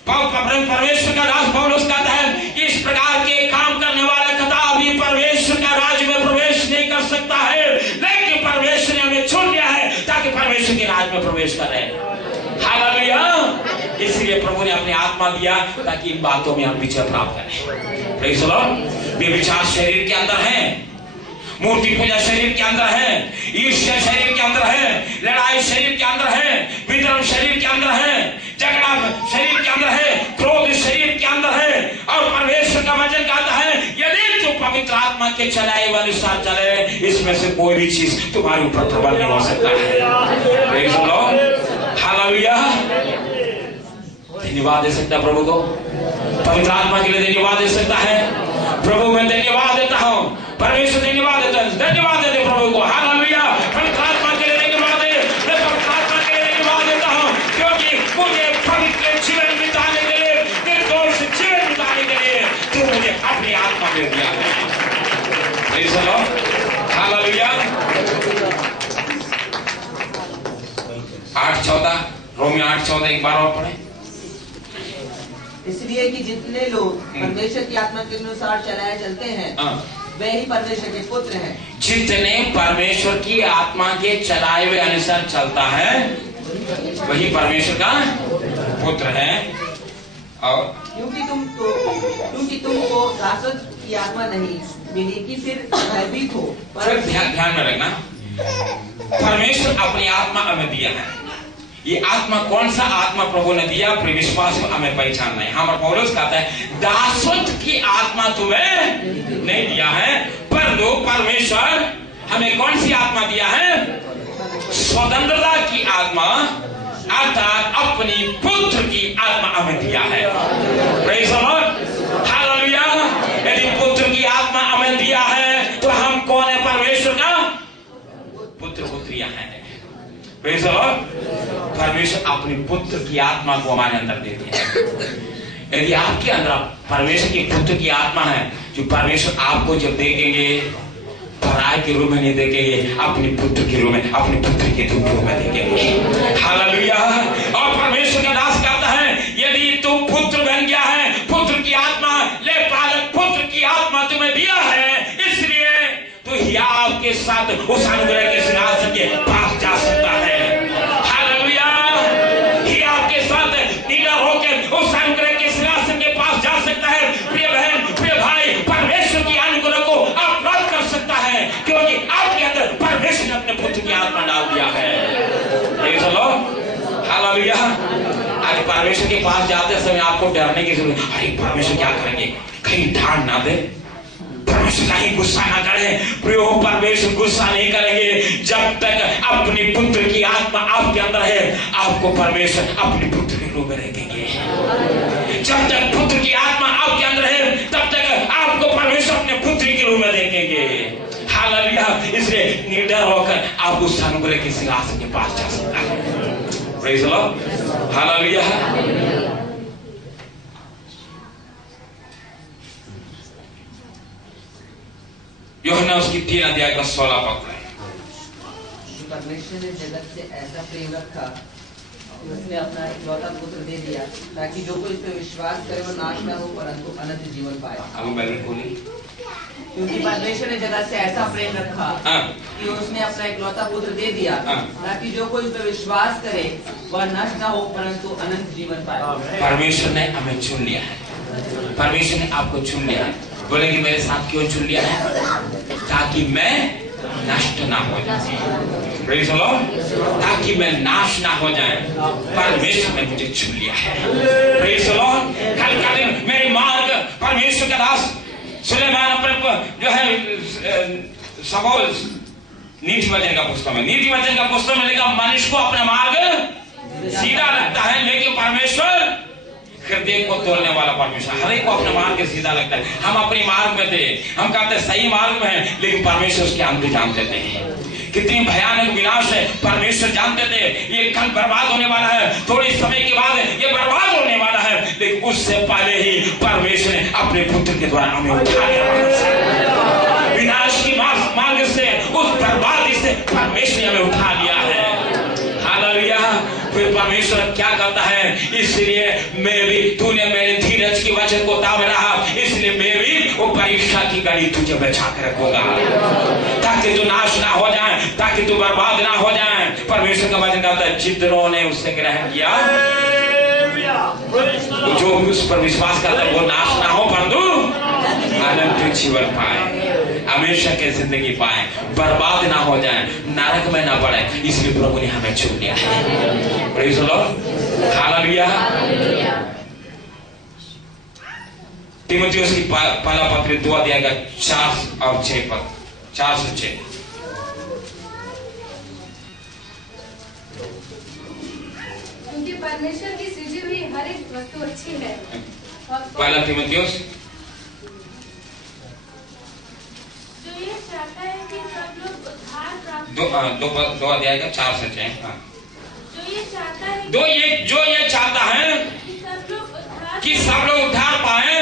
परमेश्वर का दास पौलुस कहता है कि इस प्रकार के काम करने वाला कदापि परमेश्वर का राज्य में प्रवेश नहीं कर सकता है। लेकिन परमेश्वर ने हमें चुन लिया है ताकि परमेश्वर के राज्य में प्रवेश करें। हालेलुया, इसलिए प्रभु ने अपनी आत्मा दिया ताकि इन बातों में हम विजय प्राप्त करें। प्रेज़ द लॉर्ड, व्यभिचार शरीर के अंदर है, मूर्ति पूजा शरीर के अंदर है, ईर्ष्या शरीर के अंदर है, लड़ाई शरीर के अंदर है, विद्रोह शरीर के अंदर है, झगड़ा शरीर के अंदर है, क्रोध शरीर के अंदर है। और परमेश्वर का वचन कहता है यदि तू पवित्र आत्मा के चलाए वाले अनुसार चले, इसमें से कोई भी चीज तुम्हारे ऊपर प्रबल नहीं हो सकता है। Praise the lord, hallelujah. धन्यवाद दे सकता है प्रभु को, पवित्र आत्मा के लिए धन्यवाद दे सकता है। प्रभु मैं धन्यवाद देता हूँ, परमेश्वर धन्यवाद देता है, धन्यवाद देते प्रभु को। हालेलुया, पवित्र आत्मा के लिए धन्यवाद दे, मैं पवित्र आत्मा के लिए धन्यवाद देता हूँ क्योंकि मुझे पवित्र जीवन बिताने के लिए, निर्दोष जीवन बिताने के लिए तू मुझे अपनी आत्मा दे दिया है। Praise the lord, hallelujah. 8:14, Romeo 8:14 एक बार और पढ़े। इसलिए कि जितने लोग परमेश्वर की आत्मा के अनुसार चलाए चलते हैं वे ही परमेश्वर के पुत्र हैं। जितने परमेश्वर की आत्मा के चलाए हुए अनुसार चलता है वही परमेश्वर का पुत्र है। और क्योंकि तुमको दासत्व की आत्मा नहीं मिली कि फिर भयभीत हो। फिर ध्यान में रखना, परमेश्वर अपनी आत्मा हमें दिया है। ये आत्मा कौन सा आत्मा प्रभु ने दिया? अपने विश्वास में हमें पहचानना है। हमारा पौलुस कहता है दासत्व की आत्मा तुम्हें नहीं दिया है, पर लोग परमेश्वर हमें कौन सी आत्मा दिया है? स्वतंत्रता की आत्मा, अर्थात अपनी पुत्र की आत्मा हमें दिया है। Praise the lord, hallelujah. यदि पुत्र की आत्मा हमें दिया है तो हम कौन है? परमेश्वर का पुत्र पुत्रियां हैं। Praise the Lord. परमेश्वर अपने पुत्र की आत्मा को हमारे अंदर देते हैं। यदि आपके अंदर परमेश्वर के पुत्र की आत्मा है, जो परमेश्वर आपको जब देखेंगे पराये के रूप में नहीं देखेंगे, अपने पुत्र के रूप में, अपने पुत्र के रूप में देखेंगे। हालेलुया। और परमेश्वर का दास कहता है यदि तू पुत्र बन गया है, पुत्र की आत्मा ले पालक पुत्र की आत्मा तुम्हें दिया है, इसलिए तू हियाव के साथ उस अनुग्रह के सिंहासन के पास जा सकता है। उस अनुग्रह के सिंहासन के पास जा सकता है। प्रिय बहन, प्रिय भाई, परमेश्वर की अनुग्रह को आप प्राप्त कर सकता है, क्योंकि आपके अंदर परमेश्वर ने अपने पुत्र की आत्मा डाल दिया है। Praise the lord, hallelujah. आज परमेश्वर के पास जाते समय आपको डरने की जरूरत है। अरे परमेश्वर क्या करेंगे, कहीं डांट ना दे, परमेश्वर कहीं गुस्सा ना करे। प्रियो, परमेश्वर गुस्सा नहीं करेंगे जब तक अपने पुत्र की आत्मा आपके अंदर है। आपको परमेश्वर अपने पुत्र के रूप में रखेंगे। जब तक पुत्र की आत्मा आपके अंदर है, तब तक आपको परमेश्वर अपने पुत्र के रूप में देखेंगे। हालेलुया। इसलिए निर्डर होकर आप उस अनुग्रह के सिंहासन के पास जा सकता है। Praise the lord, hallelujah. यूहन्ना उसकी 3 अध्याय का 16 पद है। परमेश्वर ने जगत से ऐसा प्रेम रखा कि उसने अपना इकलौता पुत्र दे दिया, ताकि जो कोई इस पर विश्वास करे वो नाश न हो परंतु अनंत जीवन पाए। अब बैलेंस बोली, क्योंकि परमेश्वर ने जगत से ऐसा प्रेम रखा कि उसने अपना इकलौता पुत्र दे दिया, ताकि जो कोई इस पर विश्वास करे वह नष्ट न हो परंतु अनंत जीवन पाए। परमेश्वर ने हमें चुन लिया है। परमेश्वर ने आपको चुन लिया है। बोलेंगे मेरे साथ क्यों चुन लिया है? ताकि मैं नष्ट ना हो जाए। प्रेज़ द लॉर्ड, ताकि मैं नाश ना हो जाए। परमेश्वर ने मुझे चुन लिया है। Praise the Lord. कल का दिन मेरे मार्ग परमेश्वर का दास सुलेमान अपने जो है सबोल नीति वचन का पुस्तक में, नीति वचन का पुस्तक में लिखा मनुष्य को अपना मार्ग सीधा लगता है, लेकिन परमेश्वर हृदय को तोड़ने वाला परमेश्वर हर एक को अपने मार्ग के सीधा लगता है। हम अपने मार्ग में थे, हम कहते हैं सही मार्ग में है, लेकिन परमेश्वर उसके अंत जान देते हैं। कितनी भयानक विनाश है, परमेश्वर जानते थे ये कल बर्बाद होने वाला है, थोड़ी समय के बाद ये बर्बाद होने वाला है, लेकिन उससे पहले ही परमेश्वर ने अपने पुत्र के द्वारा हमें उठा लिया। विनाश की मार्ग से, उस बर्बादी से परमेश्वर ने हमें उठा लिया है। हालेलुया। फिर परमेश्वर क्या कहता है? इसलिए मैं भी, तूने मेरे धीरज की वचन को ताम रहा, इसलिए मैं भी वो परीक्षा की घड़ी तुझे बचा कर रखूंगा, ताकि तू नाश ना हो जाए, ताकि तू बर्बाद ना हो जाए। परमेश्वर का वचन कहता है जितनों ने उससे ग्रहण किया, जो उस पर विश्वास करता है वो नाश ना हो परंतु अनंत जीवन पाए, हमेशा की जिंदगी पाए, बर्बाद ना हो जाए, नरक में ना पड़े। इसलिए प्रभु ने हमें चुन लिया है। Praise the lord, hallelujah. तीमुथियुस की पहला पत्र 2 अध्याय का 4 और 6 पद, 4 से 6। क्योंकि परमेश्वर की सृजी हुई हर एक वस्तु अच्छी है। पहला तीमुथियुस जो ये चाहता है कि सब लोग उद्धार प्राप्त 2 अध्याय का 4 से 6। जो ये चाहता है जो ये चाहता है कि सब लोग उद्धार पाए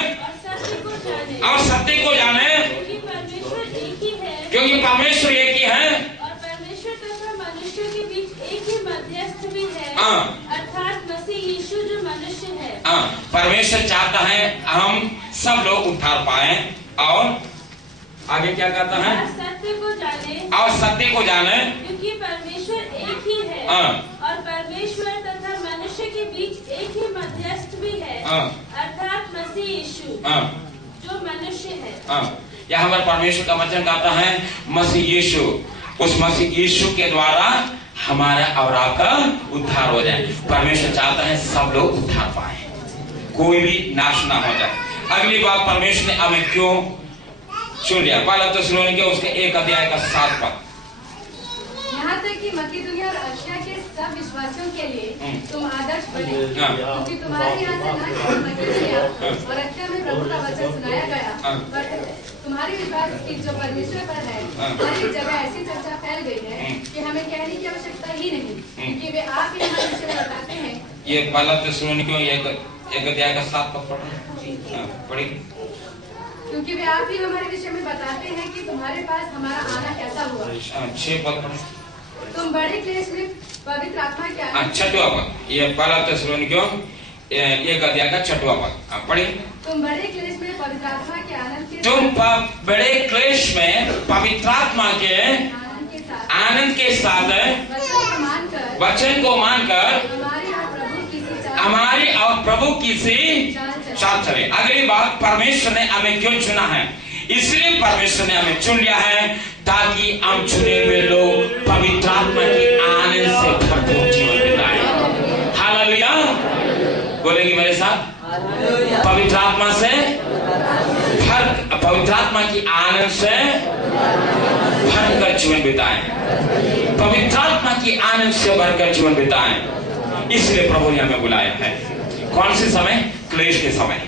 और सत्य को जाने, क्योंकि परमेश्वर एक ही है, क्योंकि परमेश्वर एक ही है और परमेश्वर तथा मनुष्य के बीच एक ही मध्यस्थ भी है, अर्थात मसीह यीशु जो मनुष्य है। परमेश्वर चाहता है हम सब लोग उद्धार पाए और आगे क्या कहता है? सत्य को जाने, और सत्य को जाने, क्योंकि परमेश्वर एक ही है और परमेश्वर तथा मनुष्य के बीच एक ही मध्यस्थ भी है, अर्थात मसीह यीशु जो मनुष्य है। यहाँ पर परमेश्वर का वचन कहता है मसीह यीशु, उस मसीह यीशु के द्वारा हमारा और आपका उद्धार हो जाए। परमेश्वर चाहता है सब लोग उद्धार पाए, कोई भी नाश ना हो जाए। अगली बात, परमेश्वर ने हमें क्यों चुन लिया? पहला थिस्सलुनीके उसके 1 अध्याय का 7 पद। यहाँ तक कि मकिदुनिया और एशिया के सब विश्वासियों के लिए तुम आदर्श बने, क्योंकि तुम्हारे यहाँ से न केवल मकिदुनिया और एशिया में प्रभु का वचन सुनाया गया, पर तुम्हारी विश्वास की जो परमेश्वर पर है हर एक जगह ऐसी चर्चा फैल गई है कि हमें कहने की आवश्यकता ही नहीं, क्योंकि वे आप ही हमारे विषय में बताते हैं। ये पहला थिस्सलुनीके 1 अध्याय का 7 पद पढ़ी। क्योंकि वे आप ही हमारे विषय में बताते हैं कि तुम्हारे पास हमारा आना कैसा हुआ। 6 पद पढ़े। तुम बड़े क्लेश में पवित्र आत्मा के आनंद। 6वां पद, ये पहला थिस्सलुनीके 1 अध्याय का 6वां पद पढ़ी। तुम बड़े क्लेश में पवित्र आत्मा के आनंद के तुम बड़े क्लेश में पवित्र आत्मा के आनंद के साथ वचन को मानकर हमारी और प्रभु की सी चाल चले। अगली बात, परमेश्वर ने हमें क्यों चुना है? इसलिए परमेश्वर ने हमें चुन लिया है ताकि हम चुने हुए लोग पवित्र आत्मा की आनंद से भरपूर जीवन बिताएं। हालेलुया, बोलेंगे मेरे साथ? पवित्र आत्मा से पवित्र आत्मा की आनंद से भरकर जीवन बिताएं, पवित्र आत्मा की आनंद से भरकर जीवन बिताएं। इसलिए प्रभु ने हमें बुलाया है। कौन से समय? क्लेश के समय।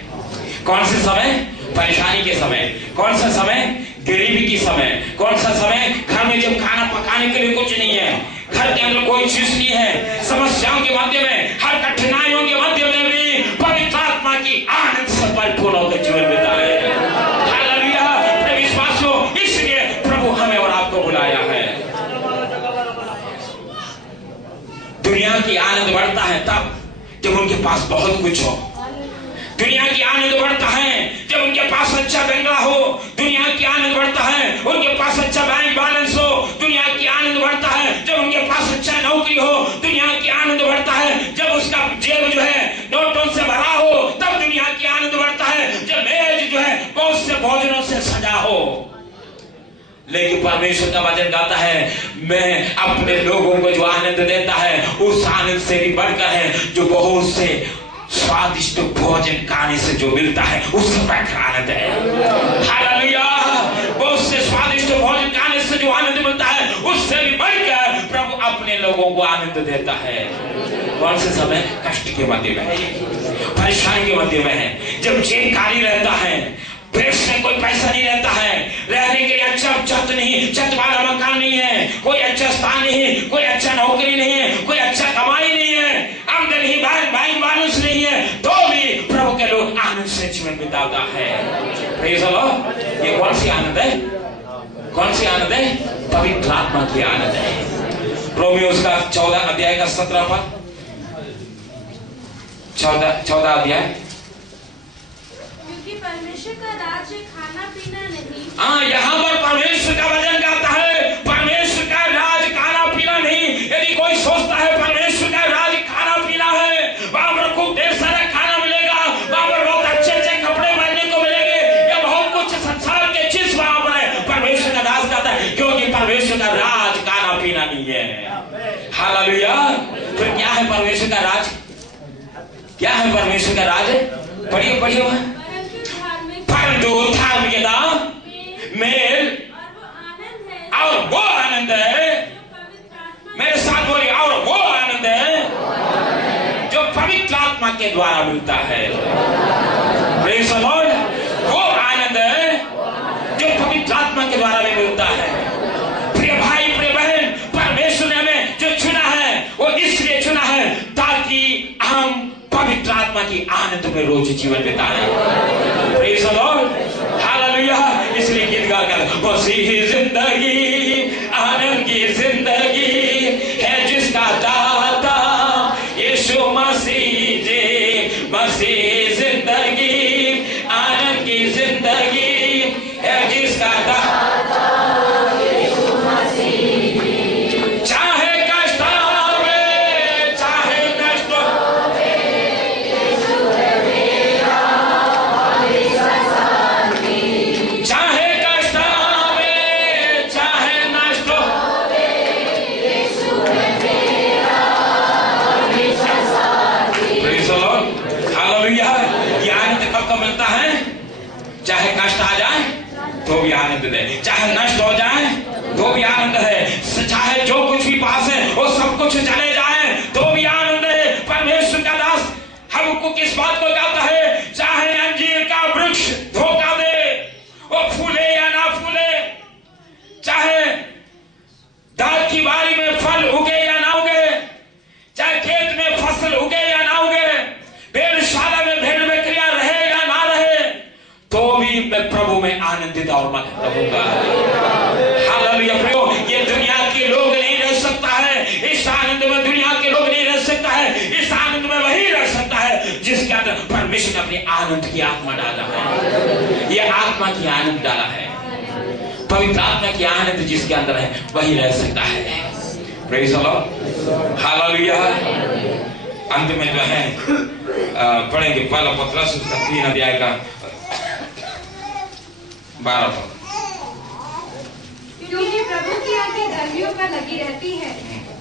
कौन से समय? परेशानी के समय। कौन सा समय? गरीबी के समय। कौन सा समय? घर में जब खाना पकाने के लिए कुछ नहीं है, घर के अंदर कोई चीज नहीं है, समस्याओं के मध्य में, हर कठिनाइयों के मध्य में भी पवित्र आत्मा की आनंद से परिपूर्ण होकर जीवन बिताए। हालेलुया, प्रिय विश्वासियों, इसलिए प्रभु हमें और आपको बुलाया है। दुनिया की आनंद बढ़ता है तब जब उनके पास बहुत कुछ हो। दुनिया की आनंद बढ़ता है जब उनके पास अच्छा बंगला हो। दुनिया की आनंद बढ़ता है उनके पास अच्छा बैंक बैलेंस हो। दुनिया की आनंद बढ़ता है जब उनके पास अच्छा नौकरी हो। दुनिया की आनंद बढ़ता है जब उसका जेब जो है नोटों से भरा हो। तब दुनिया की आनंद बढ़ता है जब मेज जो है बहुत से भोजनों से सजा हो। लेकिन परमेश्वर का वचन कहता है मैं अपने लोगों को जो आनंद देता है उस आनंद से भी बढ़कर है जो बहुत से स्वादिष्ट भोजन खाने से जो मिलता है उससे बढ़कर आनंद है। हालेलुया, बहुत से स्वादिष्ट भोजन खाने से जो आनंद मिलता है उससे भी बढ़कर प्रभु अपने लोगों को आनंद देता है। कौन से समय? कष्ट के मध्य में है, परेशानी के मध्य में है, जब जेब खाली रहता है, पेट में कोई पैसा नहीं रहता है, रहने के लिए अच्छा छत नहीं, छत वाला मकान नहीं है, कोई अच्छा स्थान नहीं, कोई अच्छा नौकरी नहीं है, कोई अच्छा कमाई नहीं है, आमदनी बैंक बैलेंस नहीं है, तो भी प्रभु के लोग आनंद से जीवन बिताता है। Praise the Lord. ये कौन सी आनंद है? कौन सी आनंद है? पवित्र आत्मा की आनंद है। रोमियो उसका 14 अध्याय का 17 पद, 14 अध्याय। परमेश्वर का राज्य खाना पीना नहीं। हाँ, यहाँ पर परमेश्वर का वचन कहता है परमेश्वर का राज खाना पीना नहीं। यदि कोई सोचता है परमेश्वर का राज खाना पीना है, वहां पर खूब ढेर सारा खाना मिलेगा, वहां पर बहुत अच्छे अच्छे कपड़े पहनने को मिलेंगे, या बहुत कुछ संसार के चीज वहां पर है, परमेश्वर का राज कहता है क्योंकि परमेश्वर का राज खाना पीना नहीं है। हालेलुया। फिर क्या है परमेश्वर का राज? क्या है परमेश्वर का राज? पढ़िए पढ़िए। परंतु धार्मिकता, मेल और वो आनंद है, मेरे साथ बोलिए, और वो आनंद है जो पवित्र आत्मा के द्वारा मिलता है। Praise the Lord. वो आनंद है जो पवित्र आत्मा के द्वारा भी मिलता है। प्रिय भाई प्रिय बहन, परमेश्वर ने हमें जो चुना है वो इसलिए चुना है ताकि हम पवित्र आत्मा की आनंद में रोज जीवन बिताएं। Praise the lord. हालेलुया। इसलिए गीत गाकर मसीही जिंदगी आनंद की जिंदगी है जिसका दाता यीशु मसीह जी। मसीही जिंदगी आनंद की जिंदगी है जिसका दाता यीशु मसीह जी। चाहे कष्ट आवे, चाहे नष्ट होवे, यीशु है मेरा हमेशा साथ आनंद है। चाहे नष्ट हो जाए तो भी आनंद है, चाहे जो कुछ भी पास है वो सब कुछ चले जाए तो भी आनंद है। परमेश्वर का दास हमको किस बात को कहता है, चाहे अंजीर का वृक्ष धोखा दे, वो फूले या ना फूले, चाहे दाख की बारी में फल उगे या ना उगे, चाहे खेत में फसल उगे या ना उगे, भेड़शाला में भेड़ बकरियां रहे या ना रहे, तो भी मैं प्रभु में आनंदित और मगन रहूंगा। हालेलुया। ये दुनिया के लोग नहीं रह सकता है इस आनंद में, दुनिया के लोग नहीं रह सकता है इस आनंद में, वही रह सकता है जिसके अंदर परमेश्वर ने अपने आनंद की आत्मा डाला है। ये आत्मा की आनंद डाला है, पवित्र आत्मा की आनंद जिसके अंदर है वही रह सकता है। Praise the lord. हालेलुया। अंत में जो है पढ़ेंगे पहला पत्रस उसका 3 अध्याय का 12 पद। क्योंकि प्रभु की आंखें धर्मियों पर लगी रहती है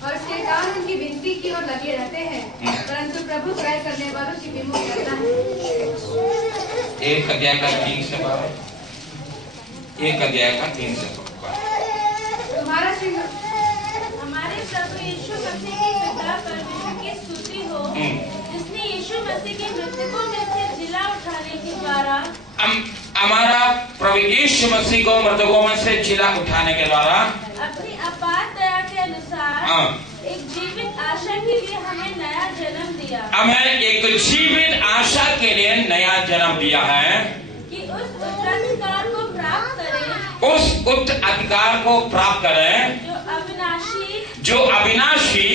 और उसके कान उनकी विनती की ओर लगे रहते हैं, परंतु प्रभु ग्रह करने वालों की विमुख करता है। 1 अध्याय का 3 से 12। 1 अध्याय का 3 से 12। तुम्हारा हमारे प्रभु यीशु मसीह की पिता परमेश्वर की स्तुति हो, जिसने यीशु मसीह के मृतकों में से जिला उठाने के द्वारा हमारा प्रभु यीशु मसीह को मृतकों में से जिला उठाने के द्वारा अपनी अपार दया के अनुसार एक जीवित आशा के लिए हमें नया जन्म दिया। हमें एक जीवित आशा के लिए नया जन्म दिया है कि उस उत्तराधिकार को प्राप्त करें, उस उत्तराधिकार को प्राप्त करें जो अविनाशी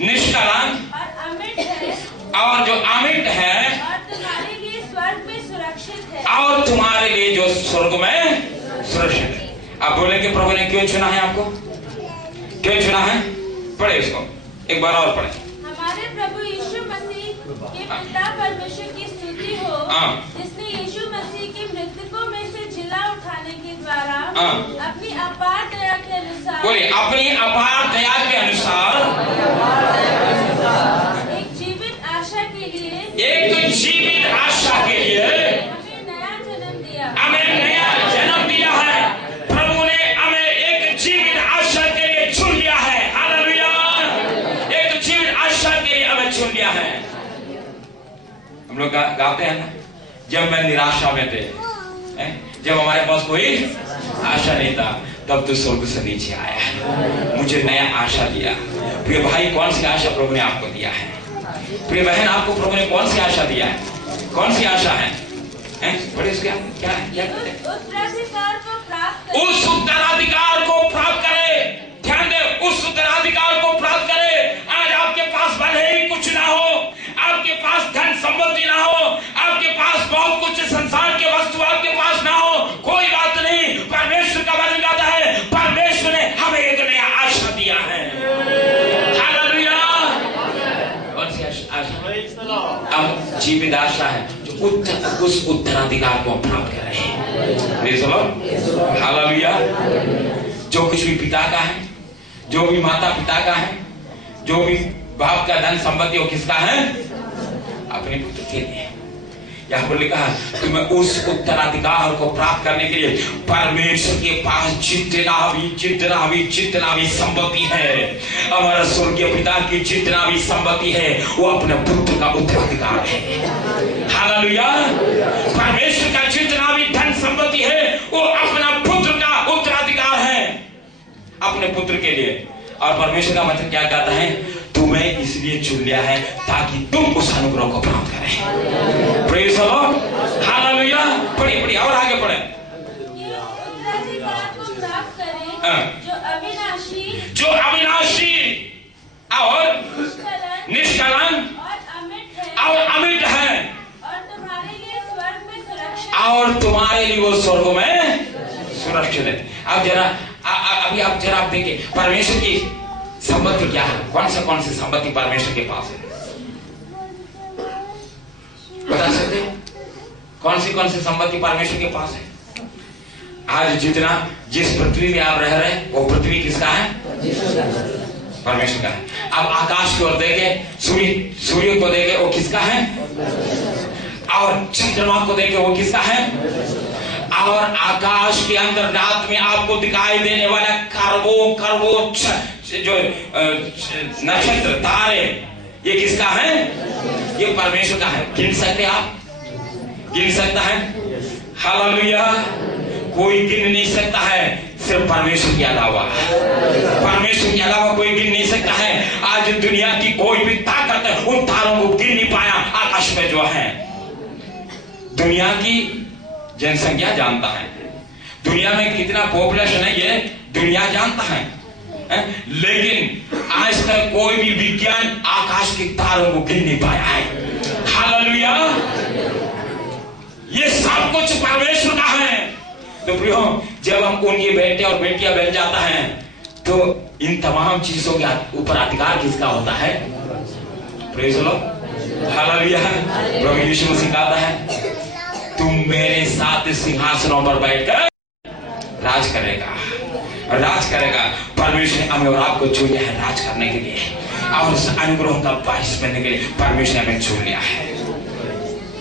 निष्कलंक और अमिट है, और जो अमिट है और तुम्हारे लिए स्वर्ग में सुरक्षित है, और तुम्हारे लिए जो स्वर्ग में सुरक्षित है। आप बोलेंगे प्रभु ने क्यों चुना है आपको, क्यों चुना है? पढ़े इसको एक बार और पढ़े। हमारे प्रभु यीशु मसीह के पिता परमेश्वर की स्तुति हो, जिसने यीशु मसीह के मृतकों में से जिला उठाने के द्वारा अपनी अपार दया के अनुसार, बोलिए अपनी अपार दया के अनुसार एक जीवित आशा के लिए, एक जीवित आशा के लिए हमें नया जन्म दिया। हमें नया जन्म दिया है। प्रभु ने हमें एक जीवित आशा के लिए चुन लिया है। हालेलुया। एक जीवित आशा के लिए हमें चुन लिया है। हम लोग गाते हैं ना, जब मैं निराशा में थे, जब हमारे पास कोई आशा नहीं था, तब तो स्वर्ग से नीचे आया, मुझे नया आशा दिया। प्रिय भाई, कौन सी आशा प्रभु ने आपको दिया है? प्रिय बहन, आपको प्रभु ने कौन सी आशा दिया है? कौन सी आशा है? बड़े क्या क्या क्या उत्तराधिकार को प्राप्त करें। उस उत्तराधिकार को प्राप्त करें। ध्यान दे, उस उत्तराधिकार को प्राप्त करें। आज आपके पास भले ही कुछ ना हो, आपके पास धन संपत्ति ना हो, आपके पास बहुत कुछ संसार के वस्तु आपके पास ना हो, कोई बात नहीं। परमेश्वर का वचन कहता है, परमेश्वर ने हमें एक नया आशा दिया है। हालेलुया। कौन सी आशा? अब जीवित आशा है जो उस उत्तराधिकार को प्राप्त कर रहे हैं। हालेलुया। जो कुछ भी पिता का है, जो भी माता पिता का है, जो भी बाप का धन संपत्ति, वो किसका है? अपने पुत्र के लिए। यहाँ पर लिखा है कि मैं उस उत्तराधिकार को प्राप्त करने के लिए परमेश्वर के पास जितना भी संपत्ति है, हमारा स्वर्गीय पिता की जितना भी संपत्ति है, वो अपने पुत्र का उत्तराधिकार है। हालेलुया। परमेश्वर का जितना भी धन संपत्ति है, वो अपना पुत्र का उत्तराधिकार है, अपने पुत्र के लिए। और परमेश्वर का वचन क्या कहता है? तुम्हें इसलिए चुन लिया है ताकि तुम उस अनुग्रह को प्राप्त करें। Praise the lord. हालेलुया। पढ़िए पढ़िए और आगे पढ़े। उत्तराधिकार को प्राप्त करें जो अविनाशी और निष्कलंक और अमिट है, और तुम्हारे लिए स्वर्ग में सुरक्षित, और तुम्हारे लिए वो स्वर्ग में सुरक्षित है। अब जरा अभी आप जरा आप देखिए, परमेश्वर की संपत्ति क्या है? कौन सी संपत्ति परमेश्वर के पास है? बता सकते हैं? कौन सी संपत्ति परमेश्वर के पास है? आज जिस पृथ्वी में आप रह रहे हैं, वो पृथ्वी किसका है? परमेश्वर का है। अब आकाश की ओर देखे, सूर्य को देखे, वो किसका है? और चंद्रमा को देखे, वो किसका है? और आकाश के अंदर रात में आपको दिखाई देने वाला खरबों जो नक्षत्र तारे, ये किसका है? ये परमेश्वर का है। गिन सकते आप? गिन सकता है? हालेलुया। कोई गिन नहीं सकता है, सिर्फ परमेश्वर के अलावा। परमेश्वर के अलावा कोई गिन नहीं सकता है। आज दुनिया की कोई भी ताकत उन तारों को गिन नहीं पाया आकाश में जो है। दुनिया की जनसंख्या जानता है, दुनिया में कितना पॉपुलेशन है ये दुनिया जानता है, लेकिन आज तक कोई भी विज्ञान आकाश के तारों को गिन नहीं पाया है। हालेलुया। ये सब कुछ परमेश्वर का है। तो प्रियो, जब हम उनके बेटे और बेटियां बन जाता है तो इन तमाम चीजों के ऊपर अधिकार किसका होता है? Praise the lord. हालेलुया। प्रभु यीशु मसीह कहता है, तुम मेरे साथ सिंहासनों पर बैठकर राज करेगा, राज करेगा। परमेश्वर ने हमें और आपको चुन लिया है राज करने के लिए, और उस अनुग्रह का वारिस बनने के लिए परमेश्वर ने हमें चुन लिया है।